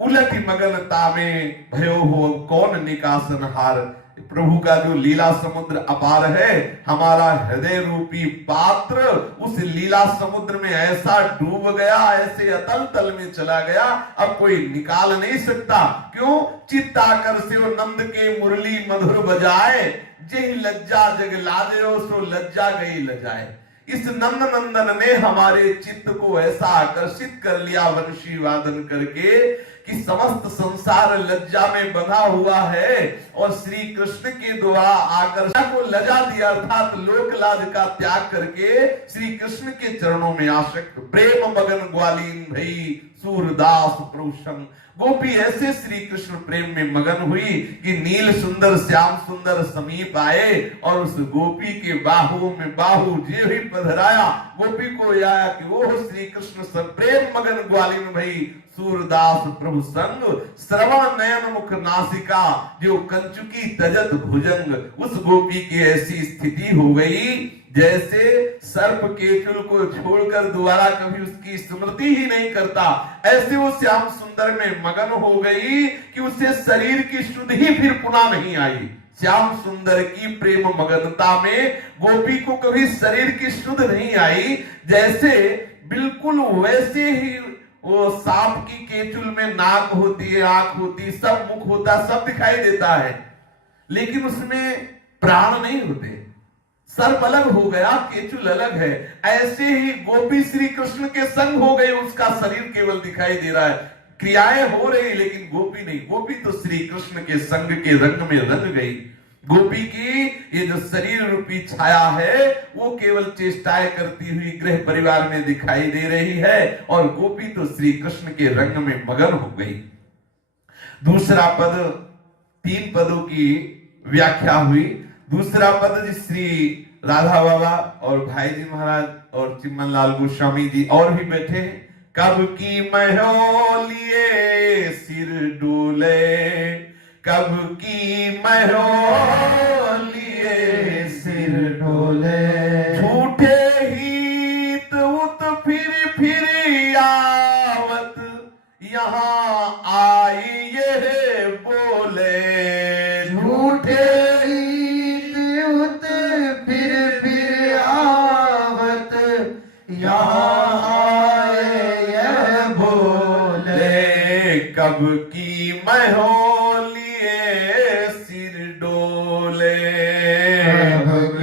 उलटि मगन तामे भयो हो, कौन निकासन हार। प्रभु का जो लीला समुद्र अपार है, हमारा हृदय रूपी पात्र उस लीला समुद्र में ऐसा डूब गया, ऐसे अतल तल में चला गया, अब कोई निकाल नहीं सकता। क्यों? चित्त आकर से वो नंद के मुरली मधुर बजाए, जे लज्जा जग लाजो, सो लज्जा गई लजाए। इस नंद नंदन ने हमारे चित्त को ऐसा आकर्षित कर लिया वंशी वादन करके कि समस्त संसार लज्जा में बंधा हुआ है, और श्री कृष्ण के द्वारा आकर्षण को लजा दिया, अर्थात लोक लाज का त्याग करके श्री कृष्ण के चरणों में आसक्त। प्रेम मगन ग्वालीन भई सूरदास प्रभु। गोपी ऐसे श्री कृष्ण प्रेम में मगन हुई कि नील सुंदर श्याम सुंदर समीप आए और उस गोपी के बाहुओं में बाहु जे ही पधराया। गोपी को आया कि वो श्री कृष्ण सब प्रेम मगन ग्वालिन भई सूरदास प्रभु संग, श्रवण नयन मुख नासिका, जो कंचुकी तजत भुजंग। उस गोपी की ऐसी स्थिति हो गई जैसे सर्प केतुल को छोड़कर दोबारा कभी उसकी स्मृति ही नहीं करता। ऐसे वो श्याम सुंदर में मगन हो गई कि उसे शरीर की शुद्ध ही फिर पुनः नहीं आई। श्याम सुंदर की प्रेम मगनता में गोपी को कभी शरीर की शुद्ध नहीं आई। जैसे बिल्कुल वैसे ही वो सांप की केचुल में नाक होती है, आंख होती है, सब मुख होता, सब दिखाई देता है, लेकिन उसमें प्राण नहीं होते। सर्प अलग हो गया, केचुल अलग है। ऐसे ही गोपी श्री कृष्ण के संग हो गई, उसका शरीर केवल दिखाई दे रहा है, क्रियाएं हो रही, लेकिन गोपी नहीं। गोपी तो श्री कृष्ण के संग के रंग में रंग गई। गोपी की ये जो शरीर रूपी छाया है वो केवल चेष्टाएं करती हुई गृह परिवार में दिखाई दे रही है, और गोपी तो श्री कृष्ण के रंग में मगन हो गई। दूसरा पद, 3 पदों की व्याख्या हुई। दूसरा पद श्री राधा बाबा और भाई जी महाराज और चिम्मन लाल गोस्वामी जी और भी बैठे हैं। कब की महोलिए सिर डोले, कब की महोलिए सिर डोले, झूठे हित उत फिर आवत, यहाँ आई ये बोले, झूठे कब की महोलिए सिर डोले, कब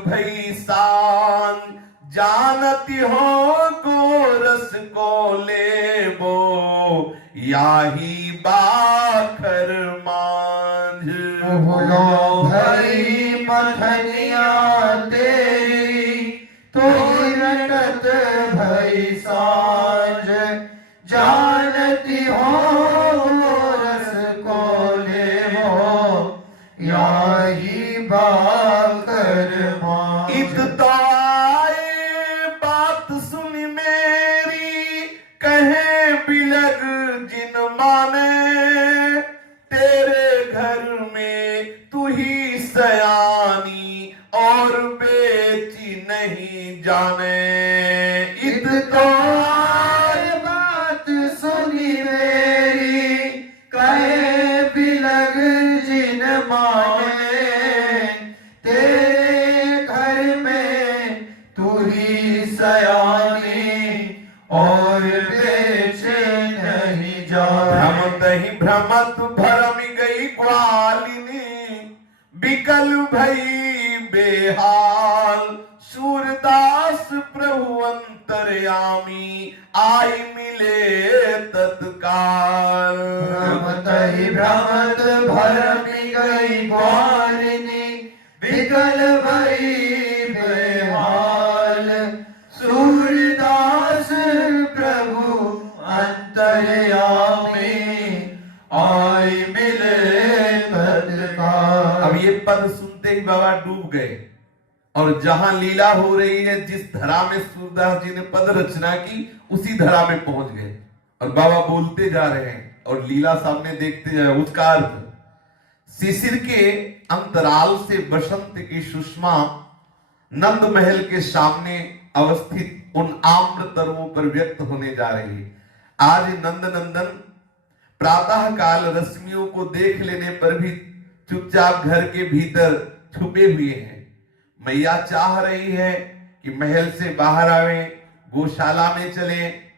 भई सांझ, जानती हो गोरस को लेबो, याही बाखर मांझ। बोलो भई मथनिया तेरी, तो रटत भई सांझ, जानती हो रस को लेवो, याही बाकर मांझ। इत तो आए बात सुन मेरी, कहे बिलग जिन माने, तेरे घर में तू ही सयानी और बेची नहीं जाने। इत तो आए बात सुनी मेरी, कहे बिलग जिन माने, तेरे घर में तू ही सयानी और बेचे नहीं जाए। भ्रमत ही भ्रमत भरम गई ग्वालिनी, बिकल भई बेहाल, सूरदास प्रभु अंतर्यामी, आई मिले तत्काल। भ्रमत ही भ्रमत भरमी गई ग्वालिनी, बिकल भई बेहाल, सूरदास प्रभु अंतर्यामी, आई मिले तत्काल। अब ये पद सुनते ही बाबा डूब गए, और जहां लीला हो रही है, जिस धरा में सूरदास जी ने पद रचना की, उसी धरा में पहुंच गए। और बाबा बोलते जा रहे हैं और लीला सामने देखते जा रहे हैं। उसका अर्थ शिशिर के अंतराल से बसंत की सुषमा नंद महल के सामने अवस्थित उन आम्र तरुओं पर व्यक्त होने जा रही है। आज नंद नंदन प्रातः काल रश्मियों को देख लेने पर भी चुपचाप घर के भीतर छुपे हुए हैं। मैया चाह रही है कि महल से बाहर आवे, गौशाला में चले।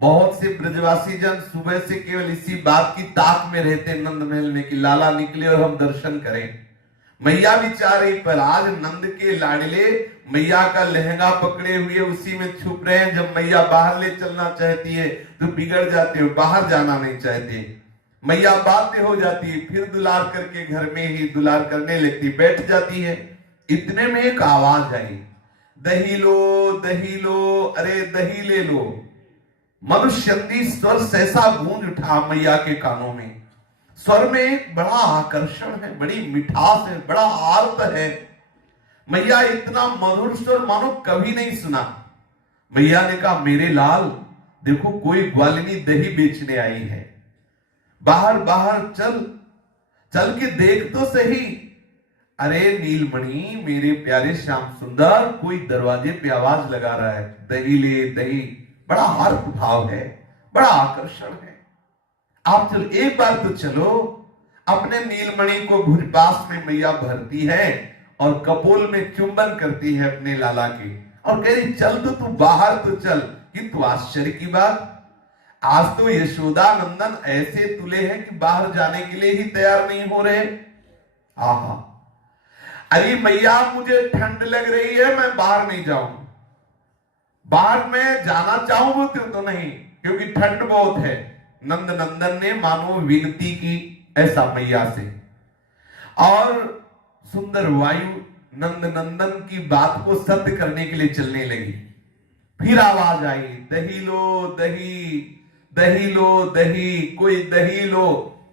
बहुत से ब्रजवासी जन सुबह से केवल इसी बात की ताक में रहते नंद महल में कि लाला निकले और हम दर्शन करें। मैया भी चाह रही, पर आज नंद के लाडले मैया का लहंगा पकड़े हुए उसी में छुप रहे हैं। जब मैया बाहर ले चलना चाहती है तो बिगड़ जाते हो, बाहर जाना नहीं चाहते। मैया बाध्य हो जाती है, फिर दुलार करके घर में ही दुलार करने लगती, बैठ जाती है। इतने में एक आवाज आई, दही लो, अरे दही ले लो। मनुष्यंदी स्वर सहसा गूंज उठा मैया के कानों में। स्वर में एक बड़ा आकर्षण है, बड़ी मिठास है, बड़ा आर्त है। मैया इतना मधुर स्वर मानो कभी नहीं सुना। मैया ने कहा, मेरे लाल देखो, कोई ग्वालिनी दही बेचने आई है, बाहर चल के देख तो सही। अरे नीलमणि, मेरे प्यारे श्याम सुंदर, कोई दरवाजे पे आवाज लगा रहा है, दही ले दही। बड़ा आर्त भाव है, बड़ा आकर्षण है। आप चलो, एक बार तो चलो। अपने नीलमणि को भुजपास में मैया भरती है और कपोल में चुंबन करती है अपने लाला के, और कह रही, चल तो तू बाहर तो चल। किंतु आश्चर्य की बात, आज तो यशोदा नंदन ऐसे तुले हैं कि बाहर जाने के लिए ही तैयार नहीं हो रहे। आहा, अरे मैया मुझे ठंड लग रही है, मैं बाहर नहीं जाऊं। बाहर में जाना चाहूं तो नहीं, क्योंकि ठंड बहुत है। नंद नंदन ने मानो विनती की ऐसा मैया से, और सुंदर वायु नंद नंदन की बात को सत्य करने के लिए चलने लगी। फिर आवाज आई, दही लो दही, कोई दही लो।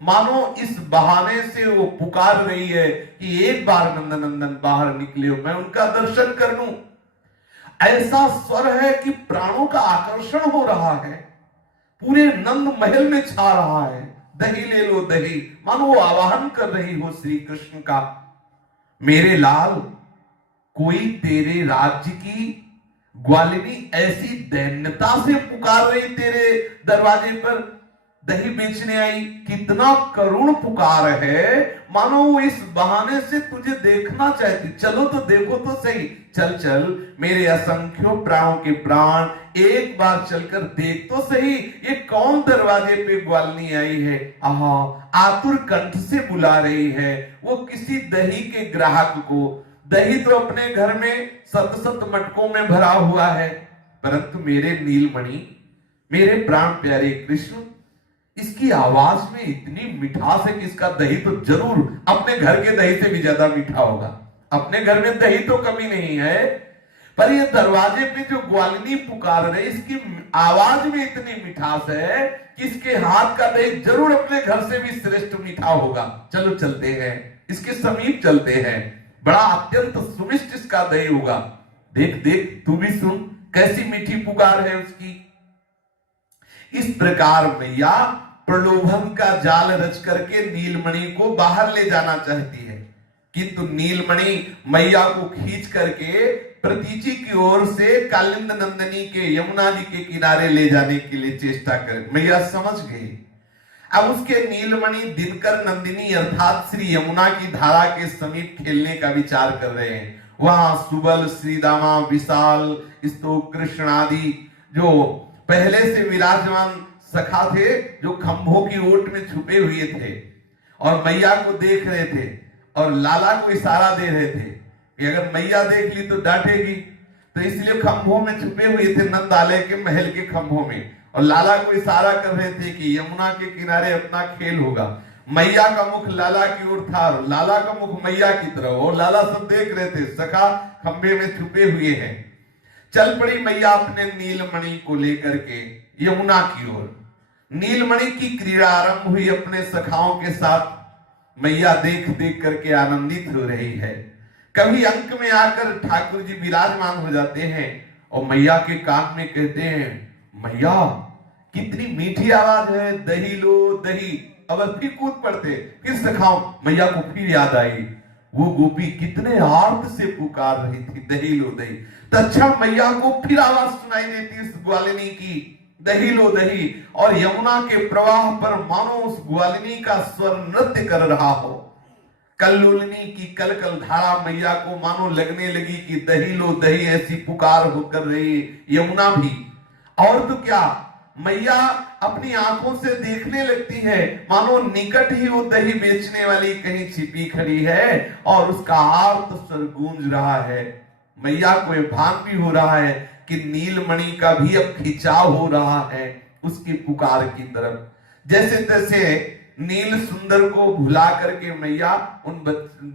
मानो इस बहाने से वो पुकार रही है कि एक बार नंद नंदन बाहर निकले, मैं उनका दर्शन कर लूं। ऐसा स्वर है कि प्राणों का आकर्षण हो रहा है, पूरे नंद महल में छा रहा है। दही ले लो दही, मानो वो आवाहन कर रही हो श्री कृष्ण का। मेरे लाल, कोई तेरे राज्य की ग्वालिनी ऐसी दैन्यता से पुकार रही तेरे दरवाजे पर, दही बेचने आई। कितना करुण पुकार है, मानो वो इस बहाने से तुझे देखना चाहती। चलो तो देखो तो सही, चल मेरे असंख्यों प्राणों के प्राण, एक बार चलकर देख तो सही, ये कौन दरवाजे पे ग्वालिनी आई है। आहा, आतुर कंठ से बुला रही है। वो किसी दही के ग्राहक को दही तो अपने घर में सत सत मटकों में भरा हुआ है, परंतु मेरे नीलमणि, मेरे प्राण प्यारे कृष्ण, इसकी आवाज में इतनी मिठास है कि इसका दही तो जरूर अपने घर के दही से भी ज्यादा मीठा होगा। अपने घर में दही तो कमी नहीं है, पर ये दरवाजे पे जो ग्वालिनी पुकार रहे, इसकी आवाज में इतनी मिठास है कि इसके हाथ का दही जरूर अपने घर से भी श्रेष्ठ मीठा होगा। चलो चलते हैं, इसके समीप चलते हैं, बड़ा अत्यंत सुमिष्ट इसका दही होगा। देख देख तू भी सुन कैसी मीठी पुकार है उसकी। इस प्रकार मैया प्रलोभन का जाल रच करके नीलमणि को बाहर ले जाना चाहती है, किंतु नीलमणि मैया को खींच करके प्रतीची की ओर से कालिंद नंदिनी के यमुना जी के किनारे ले जाने के लिए चेष्टा कर। मैया समझ गई। अब उसके नीलमणि दिनकर नंदिनी अर्थात श्री यमुना की धारा के समीप खेलने का विचार कर रहे हैं। वहां सुबल, श्रीदामा, विशाल, स्तोक, कृष्ण आदि जो पहले से विराजमान सखा थे, जो खंभों की ओट में छुपे हुए थे और मैया को देख रहे थे और लाला को इशारा दे रहे थे कि अगर मैया देख ली तो डांटेगी, तो इसलिए खंभों में छुपे हुए थे, नंदालय के महल के खंभों में, और लाला को इशारा कर रहे थे कि यमुना के किनारे अपना खेल होगा। मैया का मुख लाला की ओर था और लाला का मुख मैया की तरफ, और लाला सब देख रहे थे, सखा खंभे में छुपे हुए हैं। चल पड़ी मैया अपने नीलमणि को लेकर के यमुना की ओर। नीलमणि की क्रीड़ा आरंभ हुई अपने सखाओं के साथ। मैया देख देख करके आनंदित हो रही है। कभी अंक में आकर ठाकुर जी विराजमान हो जाते हैं और मैया के कान में कहते हैं, मैया कितनी मीठी आवाज है, दही लो दही। अब फिर कूद पड़ते, फिर सखाओ। मैया को फिर याद आई वो गोपी कितने आर्त से पुकार रही थी, दही लो दही। तत्क्षण मैया को फिर आवाज सुनाई देती इस ग्वालिनी की, दही लो दही, और यमुना के प्रवाह पर मानो उस ग्वालिनी का स्वर नृत्य कर रहा हो। कल्लूलिनी की कलकल धारा मैया को मानो लगने लगी कि दही लो दही ऐसी पुकार होकर रही यमुना भी। और तो क्या, मैया अपनी आंखों से देखने लगती है, मानो निकट ही वो दही बेचने वाली कहीं छिपी खड़ी है और उसका आर्त स्वर गूंज रहा है। मैया को ये भान भी हो रहा है कि नीलमणि का भी अब खिंचाव हो रहा है उसकी पुकार की तरफ। जैसे तैसे नील सुंदर को भुला करके मैया उन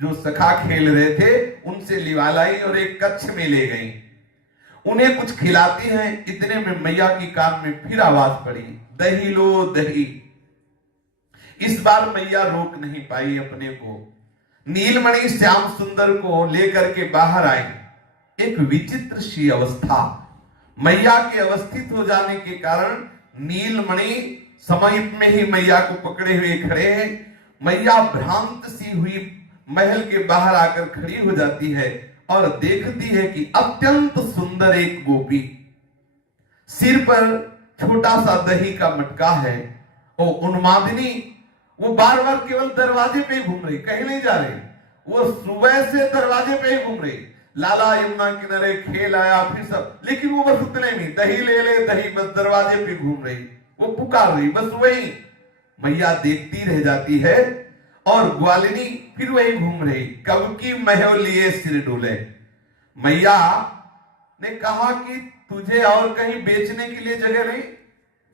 जो सखा खेल रहे थे उनसे लिवा लाई और एक कक्ष में ले गई। उन्हें कुछ खिलाती हैं, इतने में मैया की कान में फिर आवाज पड़ी, दही लो दही। इस बार मैया रोक नहीं पाई अपने को। नीलमणि श्याम सुंदर को लेकर के बाहर आई। एक विचित्र सी अवस्था, मैया के अवस्थित हो जाने के कारण नीलमणि समीप में ही मैया को पकड़े हुए खड़े हैं। मैया भ्रांत सी हुई महल के बाहर आकर खड़ी हो जाती है और देखती है कि अत्यंत सुंदर एक गोपी, सिर पर छोटा सा दही का मटका है, और उन्मादिनी वो बार बार केवल दरवाजे पे ही घूम रही, कहीं नहीं जा रही। वो सुबह से दरवाजे पे ही घूम रही। लाला यमुना किनारे खेल आया फिर सब, लेकिन वो बस उतने में दही ले ले दही, बस दरवाजे पे घूम रही, वो पुकार रही, बस वही। मैया देखती रह जाती है और ग्वालिनी फिर वही घूम रही। कब की महो लिए सिर डोले। मैया ने कहा कि तुझे और कहीं बेचने के लिए जगह नहीं,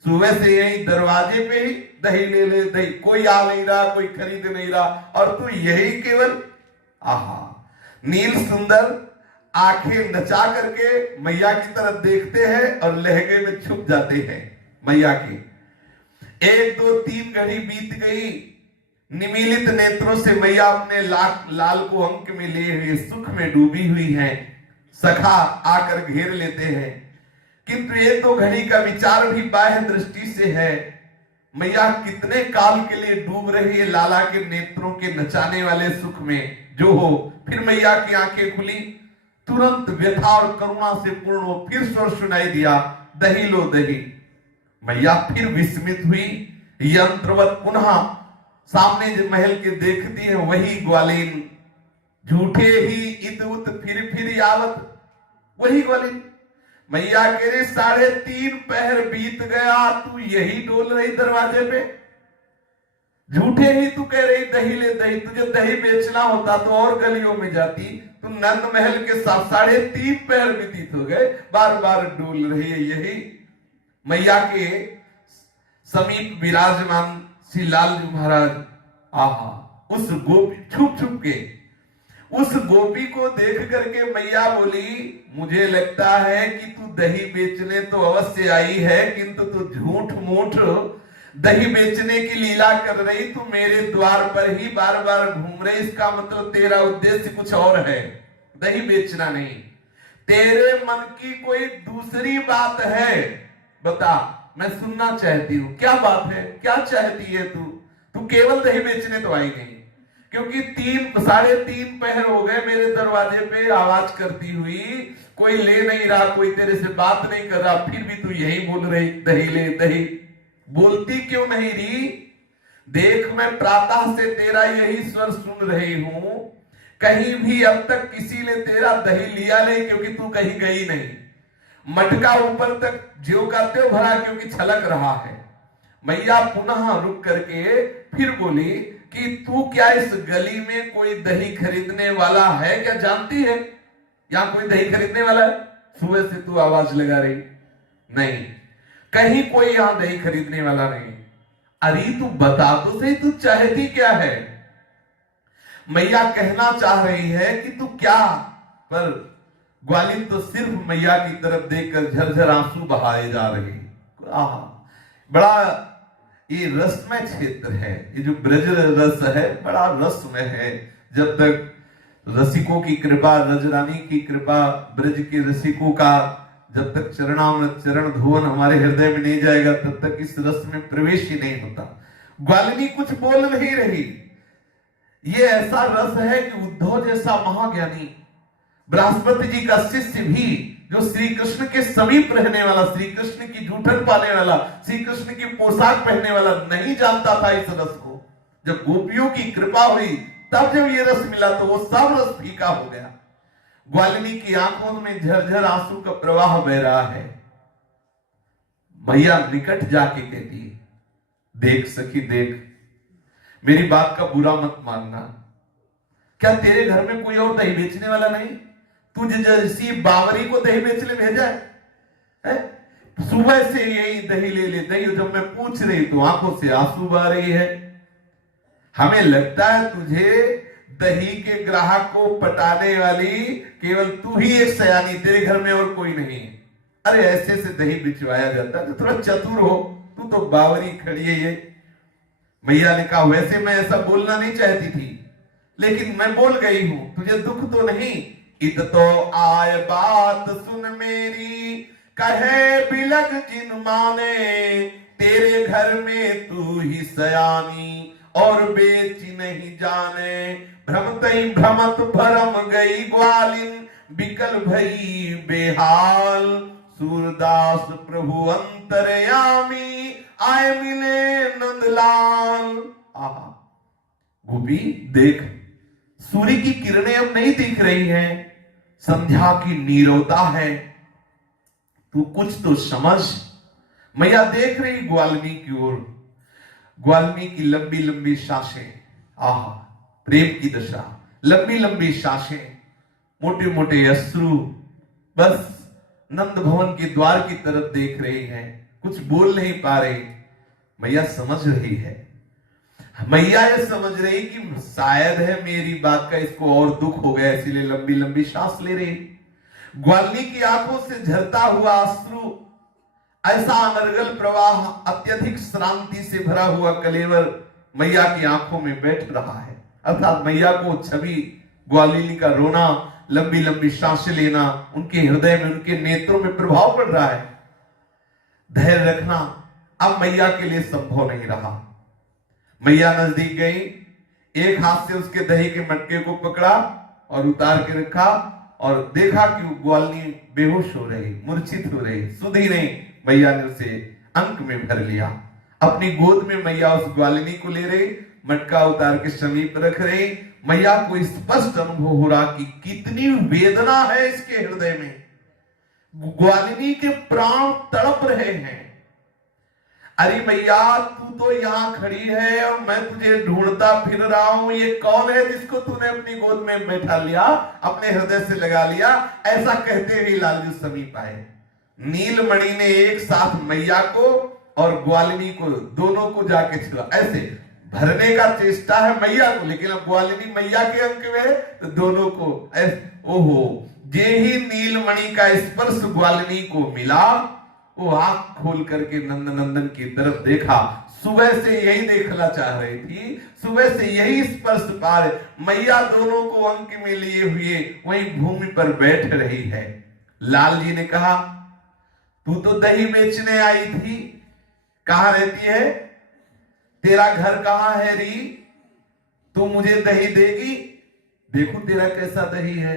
सुबह से यही दरवाजे पे ही दही ले ले दही, कोई आ नहीं रहा, कोई खरीद नहीं रहा, और तू यही केवल। आहा, नील सुंदर आंखें नचा करके मैया की तरफ देखते हैं और लहंगे में छुप जाते हैं मैया के। 1 2 3 घड़ी बीत गई। निमीलित नेत्रों से मैया अपने लाल को अंक में लिए हुए सुख में डूबी हुई है। सखा आकर घेर लेते हैं, किंतु ये तो घड़ी का विचार भी बाह्य दृष्टि से है। मैया कितने काल के लिए डूब रही है लाला के नेत्रों के नचाने वाले सुख में, जो हो। फिर मैया की आंखें खुली, तुरंत व्यथा और करुणा से पूर्ण हो, फिर स्वर सुनाई दिया, दही लो दही। मैया फिर विस्मित हुई, यंत्रवत पुनः सामने जो महल के देखती है वही ग्वालिन, झूठे ही इत उत फिर यावत, वही ग्वालिन। मैया कह रही 3.5 पहर बीत गया, तू यही डोल रही दरवाजे पे। झूठे ही तू कह रही दही ले दही, तुझे दही बेचना होता तो और गलियों में जाती। तू नंद महल के 3.5 पहर व्यतीत हो गए, बार बार डोल रही है। यही मैया के समीप विराजमान श्री लालजी महाराज, आहा, उस गोपी छुप छुप के उस गोपी को देख करके मैया बोली, मुझे लगता है कि तू दही बेचने तो अवश्य आई है, किंतु तू झूठ मूठ दही बेचने की लीला कर रही, तू मेरे द्वार पर ही बार बार घूम रही। इसका मतलब तेरा उद्देश्य कुछ और है, दही बेचना नहीं। तेरे मन की कोई दूसरी बात है, बता, मैं सुनना चाहती हूं। क्या बात है, क्या चाहती है तू केवल दही बेचने तो आई नहीं, क्योंकि 3.5 पहर हो गए मेरे दरवाजे पे आवाज करती हुई, कोई ले नहीं रहा, कोई तेरे से बात नहीं कर रहा, फिर भी तू यही बोल रही दही ले दही। बोलती क्यों नहीं रही? देख, मैं प्रातः से तेरा यही स्वर सुन रही हूं, कहीं भी अब तक किसी ने तेरा दही लिया नहीं, क्योंकि तू कहीं गई नहीं। मटका ऊपर तक ज्यों का त्यों भरा, क्योंकि छलक रहा है। मैया पुनः रुक करके फिर बोली कि तू क्या इस गली में कोई दही खरीदने वाला है क्या? जानती है यहां कोई दही खरीदने वाला है? सुबह से तू आवाज लगा रही, नहीं, कहीं कोई यहां दही खरीदने वाला नहीं। अरे तू बता तो सही, तू चाहती क्या है? मैया कहना चाह रही है कि तू क्या, पर ग्वालिन तो सिर्फ मैया की तरफ देखकर झरझर आंसू बहाए जा रही। बड़ा ये रसमय क्षेत्र है, ये जो ब्रज रस है बड़ा रसमय है। जब तक रसिकों की कृपा, रजरानी की कृपा, ब्रज के रसिकों का जब तक चरणामृत चरण धुवन हमारे हृदय में नहीं जाएगा, तब तक इस रस में प्रवेश ही नहीं होता। ग्वालिनी कुछ बोल नहीं रही। ये ऐसा रस है कि उद्धव जैसा महाज्ञानी, बृहस्पति जी का शिष्य भी, जो श्री कृष्ण के समीप रहने वाला, श्री कृष्ण की जूठन पाने वाला, श्री कृष्ण की पोशाक पहनने वाला, नहीं जानता था इस रस को। जब गोपियों की कृपा हुई, तब जब ये रस मिला तो वो सब रस फीका हो गया। ग्वालिनी की आंखों में झरझर आंसू का प्रवाह बह रहा है। मैया निकट जाके कहती है, देख सखी देख, मेरी बात का बुरा मत मानना, क्या तेरे घर में कोई और दही बेचने वाला नहीं? तुझे जैसी बावरी को दही बेचने भेजा है? सुबह से यही दही ले ले दही, जब मैं पूछ रही तो आंखों से आंसू बह रही है। हमें लगता है तुझे दही के ग्राहक को पटाने वाली केवल तू ही एक सयानी, तेरे घर में और कोई नहीं। अरे ऐसे से दही बिचवाया जाता है तो थोड़ा चतुर हो, तू तो बावरी खड़ी है ये। मैया ने कहा, वैसे मैं ऐसा बोलना नहीं चाहती थी, लेकिन मैं बोल गई हूं, तुझे दुख तो नहीं? इत तो आय बात सुन मेरी, कहे बिलग जिन माने, तेरे घर में तू ही सयानी और बेच नहीं जाने। भ्रमतई भ्रमत भरम गई ग्वालिन, बिकल भई बेहाल, सूरदास प्रभु अंतरयामी, आए मिले नंदलाल। आहा, गोपी देख, सूर्य की किरणें अब नहीं दिख रही हैं, संध्या की नीरवता है, तू कुछ तो समझ। मैया देख रही ग्वालिनी की ओर, ग्वालिनी की लंबी लंबी सांसें, आहा, प्रेम की दशा, लंबी लंबी सांसें, मोटे मोटे अश्रु, बस नंद भवन के द्वार की तरफ देख रही हैं, कुछ बोल नहीं पा रही। मैया समझ रही है, मैया ये समझ रही कि शायद है मेरी बात का इसको और दुख हो गया, इसीलिए लंबी लंबी सांस ले रही। ग्वालिनी की आंखों से झरता हुआ अश्रु, ऐसा अनर्गल प्रवाह, अत्यधिक श्रांति से भरा हुआ कलेवर मैया की आंखों में बैठ रहा है। अर्थात मैया को छवि ग्वालिनी का रोना, लंबी लंबी सांसें लेना, उनके हृदय में, उनके नेत्रों में प्रभाव पड़ रहा है। धैर्य रखना अब मैया के लिए संभव नहीं रहा। मैया नजदीक गई, एक हाथ से उसके दही के मटके को पकड़ा और उतार के रखा, और देखा कि ग्वालिनी बेहोश हो रही, मूर्छित हो रही, सुधी नहीं। मैया ने उसे अंक में भर लिया, अपनी गोद में मैया उस ग्वालिनी को ले रही, मटका उतार के समीप रख रही। मैया को स्पष्ट अनुभव हो रहा कि कितनी वेदना है इसके हृदय में, ग्वालिनी के प्राण तड़प रहे हैं। अरे मैया तू तो यहाँ खड़ी है और मैं तुझे ढूंढता फिर रहा हूं, ये कौन है जिसको तूने अपनी गोद में बैठा लिया, अपने हृदय से लगा लिया। ऐसा कहते हुए लालजू समीप आए। नीलमणि ने एक साथ मैया को और ग्वालिनी को दोनों को जाके छुआ। ऐसे भरने का चेष्टा है मैया को, लेकिन अब ग्वालिनी मैया के अंक में है तो दोनों को ओहो, जे ही नीलमणि का स्पर्श ग्वालिनी को मिला, वो आंख खोल करके नंदनंदन की तरफ देखा। सुबह से यही देखना चाह रही थी, सुबह से यही स्पर्श पार। मैया दोनों को अंक में लिए हुए वहीं भूमि पर बैठ रही है। लाल जी ने कहा, तू तो दही बेचने आई थी, कहां रहती है, तेरा घर कहां है री, तू मुझे दही देगी, देखो तेरा कैसा दही है।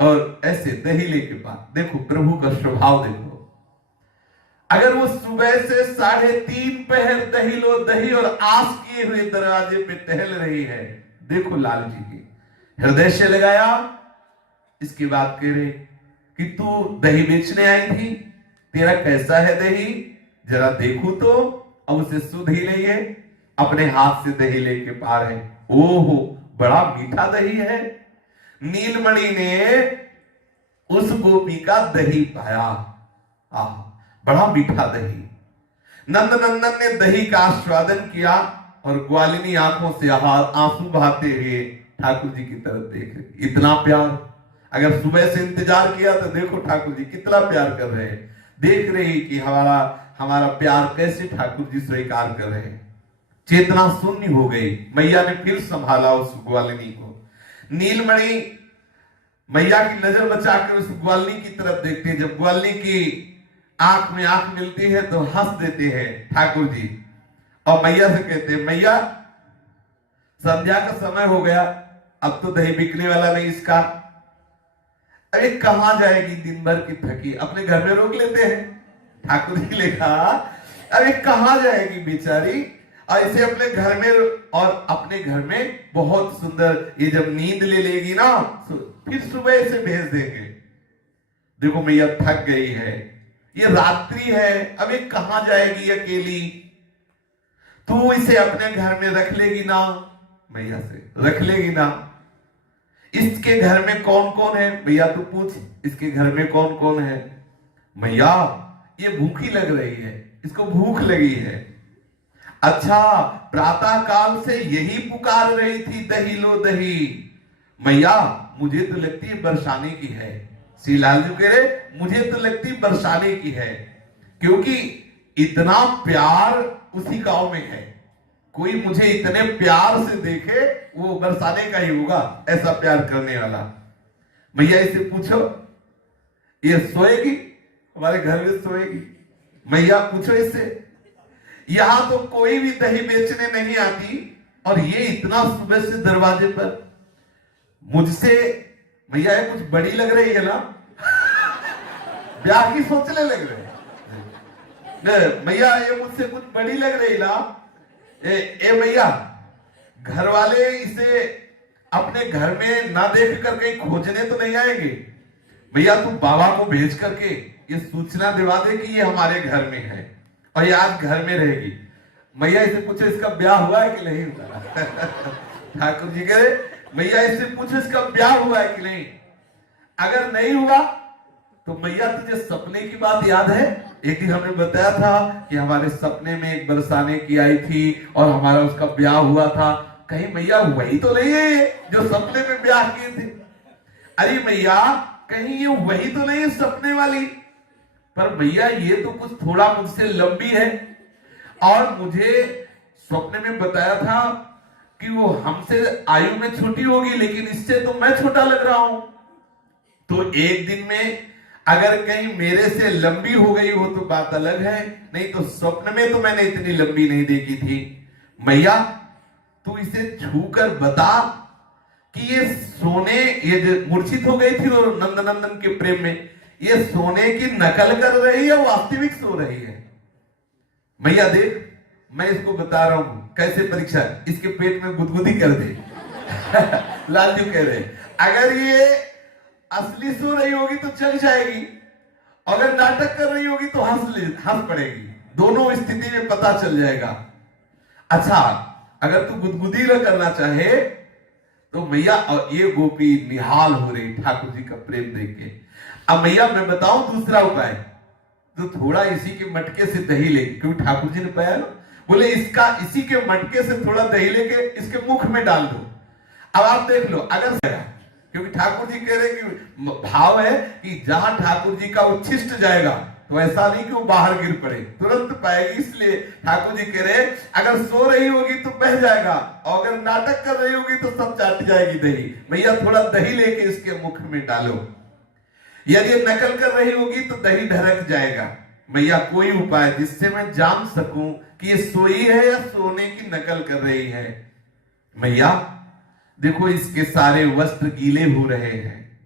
और ऐसे दही लेके पास देखो, प्रभु का स्वभाव देखो। अगर वो सुबह से 3:30 पहर दही लो दही और आस किए हुए दरवाजे पे टहल रही है, देखो लाल जी की हृदय से लगाया। इसकी बात कह रहे कि तू दही बेचने आई थी, तेरा कैसा है दही, जरा देखू तो। अब उसे सुध ही नहीं है, अपने हाथ से दही लेके पार है। ओहो, बड़ा मीठा दही है। नीलमणि ने उस गोपी का दही पाया, बड़ा मीठा दही। नंदनंदन ने दही का आस्वादन किया और ग्वालिनी आंखों से आंसू बहाते हुए ठाकुर जी की तरफ देख रही। इतना प्यार, अगर सुबह से इंतजार किया तो देखो ठाकुर जी कितना प्यार कर रहे हैं। देख रही कि हमारा प्यार कैसे ठाकुर जी स्वीकार कर रहे हैं। चेतना शून्य हो गई। मैया ने फिर संभाला उस ग्वालिनी को। नीलमणि मैया की नजर बचाकर उस ग्वालिनी की तरफ देखते हैं। जब ग्वालिनी की आंख में आंख मिलती है तो हंस देते हैं ठाकुर जी और मैया से कहते हैं, मैया संध्या का समय हो गया, अब तो दही बिकने वाला नहीं इसका। अरे कहां जाएगी, दिन भर की थकी, अपने घर में रोक लेते हैं। ठाकुर जी ने कहा, अरे कहां जाएगी बेचारी, और इसे अपने घर में, और अपने घर में बहुत सुंदर, ये जब नींद ले लेगी ना फिर सुबह इसे भेज देंगे। देखो मैया थक गई है, ये रात्रि है, अब ये कहां जाएगी अकेली, तू इसे अपने घर में रख लेगी ना, मैया से रख लेगी ना। इसके घर में कौन कौन है, भैया तू पूछ, इसके घर में कौन कौन है। मैया ये भूखी लग रही है, इसको भूख लगी है। अच्छा, प्रातः काल से यही पुकार रही थी, दही लो दही। मैया मुझे तो लगती है बरसाने की है। श्री लाल जी कह रहे, मुझे तो लगती बरसाने की है, क्योंकि इतना प्यार उसी गांव में है। कोई मुझे इतने प्यार से देखे वो बरसाने का ही होगा, ऐसा प्यार करने वाला। मैया इसे पूछो, ये सोएगी, हमारे घर में सोएगी। मैया पूछो इससे, यहां तो कोई भी दही बेचने नहीं आती और ये इतना सुबह से दरवाजे पर। मुझसे मैया ये कुछ बड़ी लग रही है ना, ब्याह की सोचने लग रहे। मैया ये मुझसे कुछ बड़ी लग रही ना। ए मैया, घर वाले इसे अपने घर में ना देख कर कहीं खोजने तो नहीं आएंगे। भैया तू बाबा को भेज करके ये सूचना दिवा दे कि ये हमारे घर में है और ये आज घर में रहेगी। मैया इसे पूछो इसका ब्याह हुआ है कि नहीं हुआ। ठाकुर जी कह रहे, मैया इससे पूछो इसका ब्याह हुआ है कि नहीं। अगर नहीं हुआ तो मैया तुझे सपने की बात याद है, एक दिन हमने बताया था कि हमारे सपने में एक बरसाने की आई थी और हमारा उसका ब्याह हुआ था। कहीं मैया वही तो नहीं है जो सपने में ब्याह किए थे। अरे मैया कहीं ये वही तो नहीं है सपने वाली। पर मैया ये तो कुछ थोड़ा मुझसे लंबी है और मुझे स्वप्न में बताया था कि वो हमसे आयु में छोटी होगी, लेकिन इससे तो मैं छोटा लग रहा हूं। तो एक दिन में अगर कहीं मेरे से लंबी हो गई हो तो बात अलग है, नहीं तो स्वप्न में तो मैंने इतनी लंबी नहीं देखी थी। मैया तू इसे छूकर बता कि ये सोने, ये जो मूर्छित हो गई थी और नंदनंदन के प्रेम में, ये सोने की नकल कर रही है, वास्तविक सो रही है। मैया देख, मैं इसको बता रहा हूं कैसे परीक्षा, इसके पेट में गुदगुदी कर दे। लालजू कह रहे अगर ये असली सो रही होगी तो चल जाएगी, अगर नाटक कर रही होगी तो हंस पड़ेगी। दोनों स्थिति में पता चल जाएगा। अच्छा, अगर तू गुदगुदी न करना चाहे तो मैया, और ये गोपी निहाल हो रही ठाकुर जी का प्रेम देख के। अब मैया मैं बताऊं दूसरा उपाय, तो थोड़ा इसी के मटके से दही लेके, क्योंकि ठाकुर जी ने पाया ना, बोले इसका इसी के मटके से थोड़ा दही लेके इसके मुख में डाल दो। अब आप देख लो, अगर क्योंकि ठाकुर जी कह रहे कि भाव है कि जहां ठाकुर जी का उच्छिष्ट जाएगा तो ऐसा नहीं कि वो बाहर गिर पड़े, तुरंत पाएगी। इसलिए ठाकुर जी कह रहे अगर सो रही होगी तो बह जाएगा, और अगर नाटक कर रही होगी तो सब चाट जाएगी दही। मैया थोड़ा दही लेके इसके मुख में डालो। यदि नकल कर रही होगी तो दही ढरक जाएगा। मैया कोई उपाय जिससे मैं जान सकूं कि ये सोई है या सोने की नकल कर रही है। मैया देखो, इसके सारे वस्त्र गीले हो रहे हैं,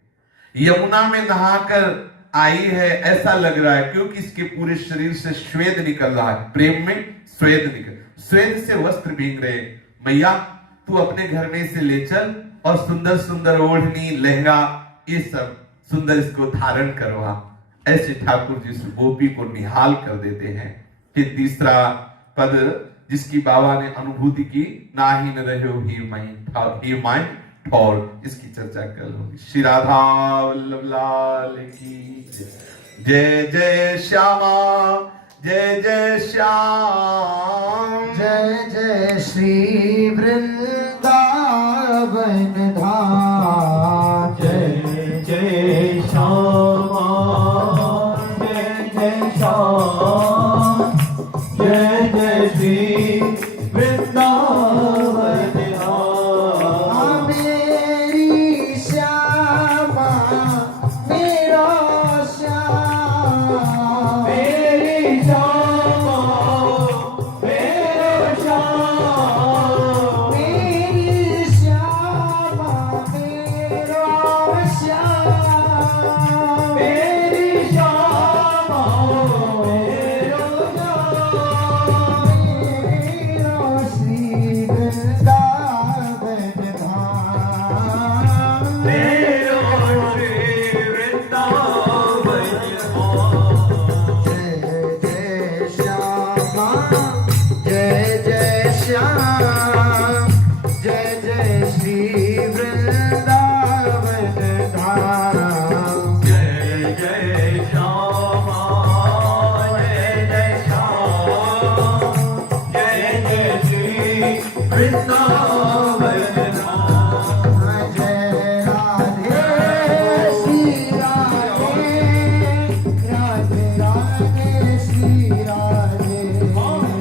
यमुना में नहाकर आई है ऐसा लग रहा है, क्योंकि इसके पूरे शरीर से श्वेत निकल रहा है। प्रेम में श्वेत निकल, श्वेत से वस्त्र भीग रहे। मैया तू अपने घर में से ले चल और सुंदर सुंदर ओढ़नी, लहंगा, ये सब सुंदर इसको धारण करवा। ऐसे ठाकुर जी गोपी को निहाल कर देते हैं। फिर तीसरा पद जिसकी बाबा ने अनुभूति की, ना ही न रहे ही माई ठौर, इसकी चर्चा कल होगी। श्री राधा वल्लभ लाल की जय। जय श्यामा जय जय श्याम, जय जय श्री वृंदावन धाम। जय जय श्यामा जय जय श्याम, जय जय श्री वृंदावन धाम। मेरी श्यामा मेरा श्याम, मेरी श्यामा मेरा श्याम, मेरी श्यामा मेरा श्याम, मेरी श्यामा मेरा श्याम। मेरा श्री वृंदावन धाम। मेरो श्री वृंदावन धाम। जय जय श्यामा जय जय श्याम, जय जय श्री वृंदावन धाम। जय जय श्यामा जय जय श्याम, जय जय श्री वृंदावन धाम। जय राधे श्री राधे, राधे राधे श्री राधे।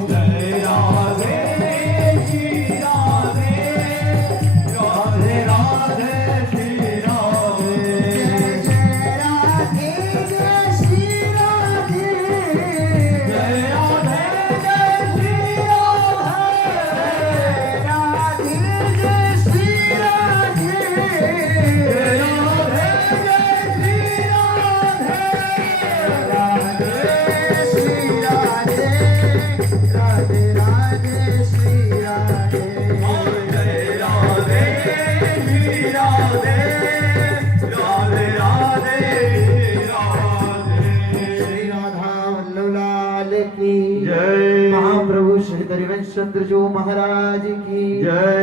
जय राधे श्री राधे, राधे राधे श्री राधे। जय राधे जय श्री राधे, जय राधे जय श्री राधे, राधे जय श्री राधे, जय राधे जय श्री राधे। राधे श्री राधे, राधे राधे श्री राधे। जय राधे श्री राधे, राधे राधे श्री राधे। श्री राधा वल्लभ लाल की जय। महाप्रभु श्री हरिवंश चंद्र जो महाराज की जय।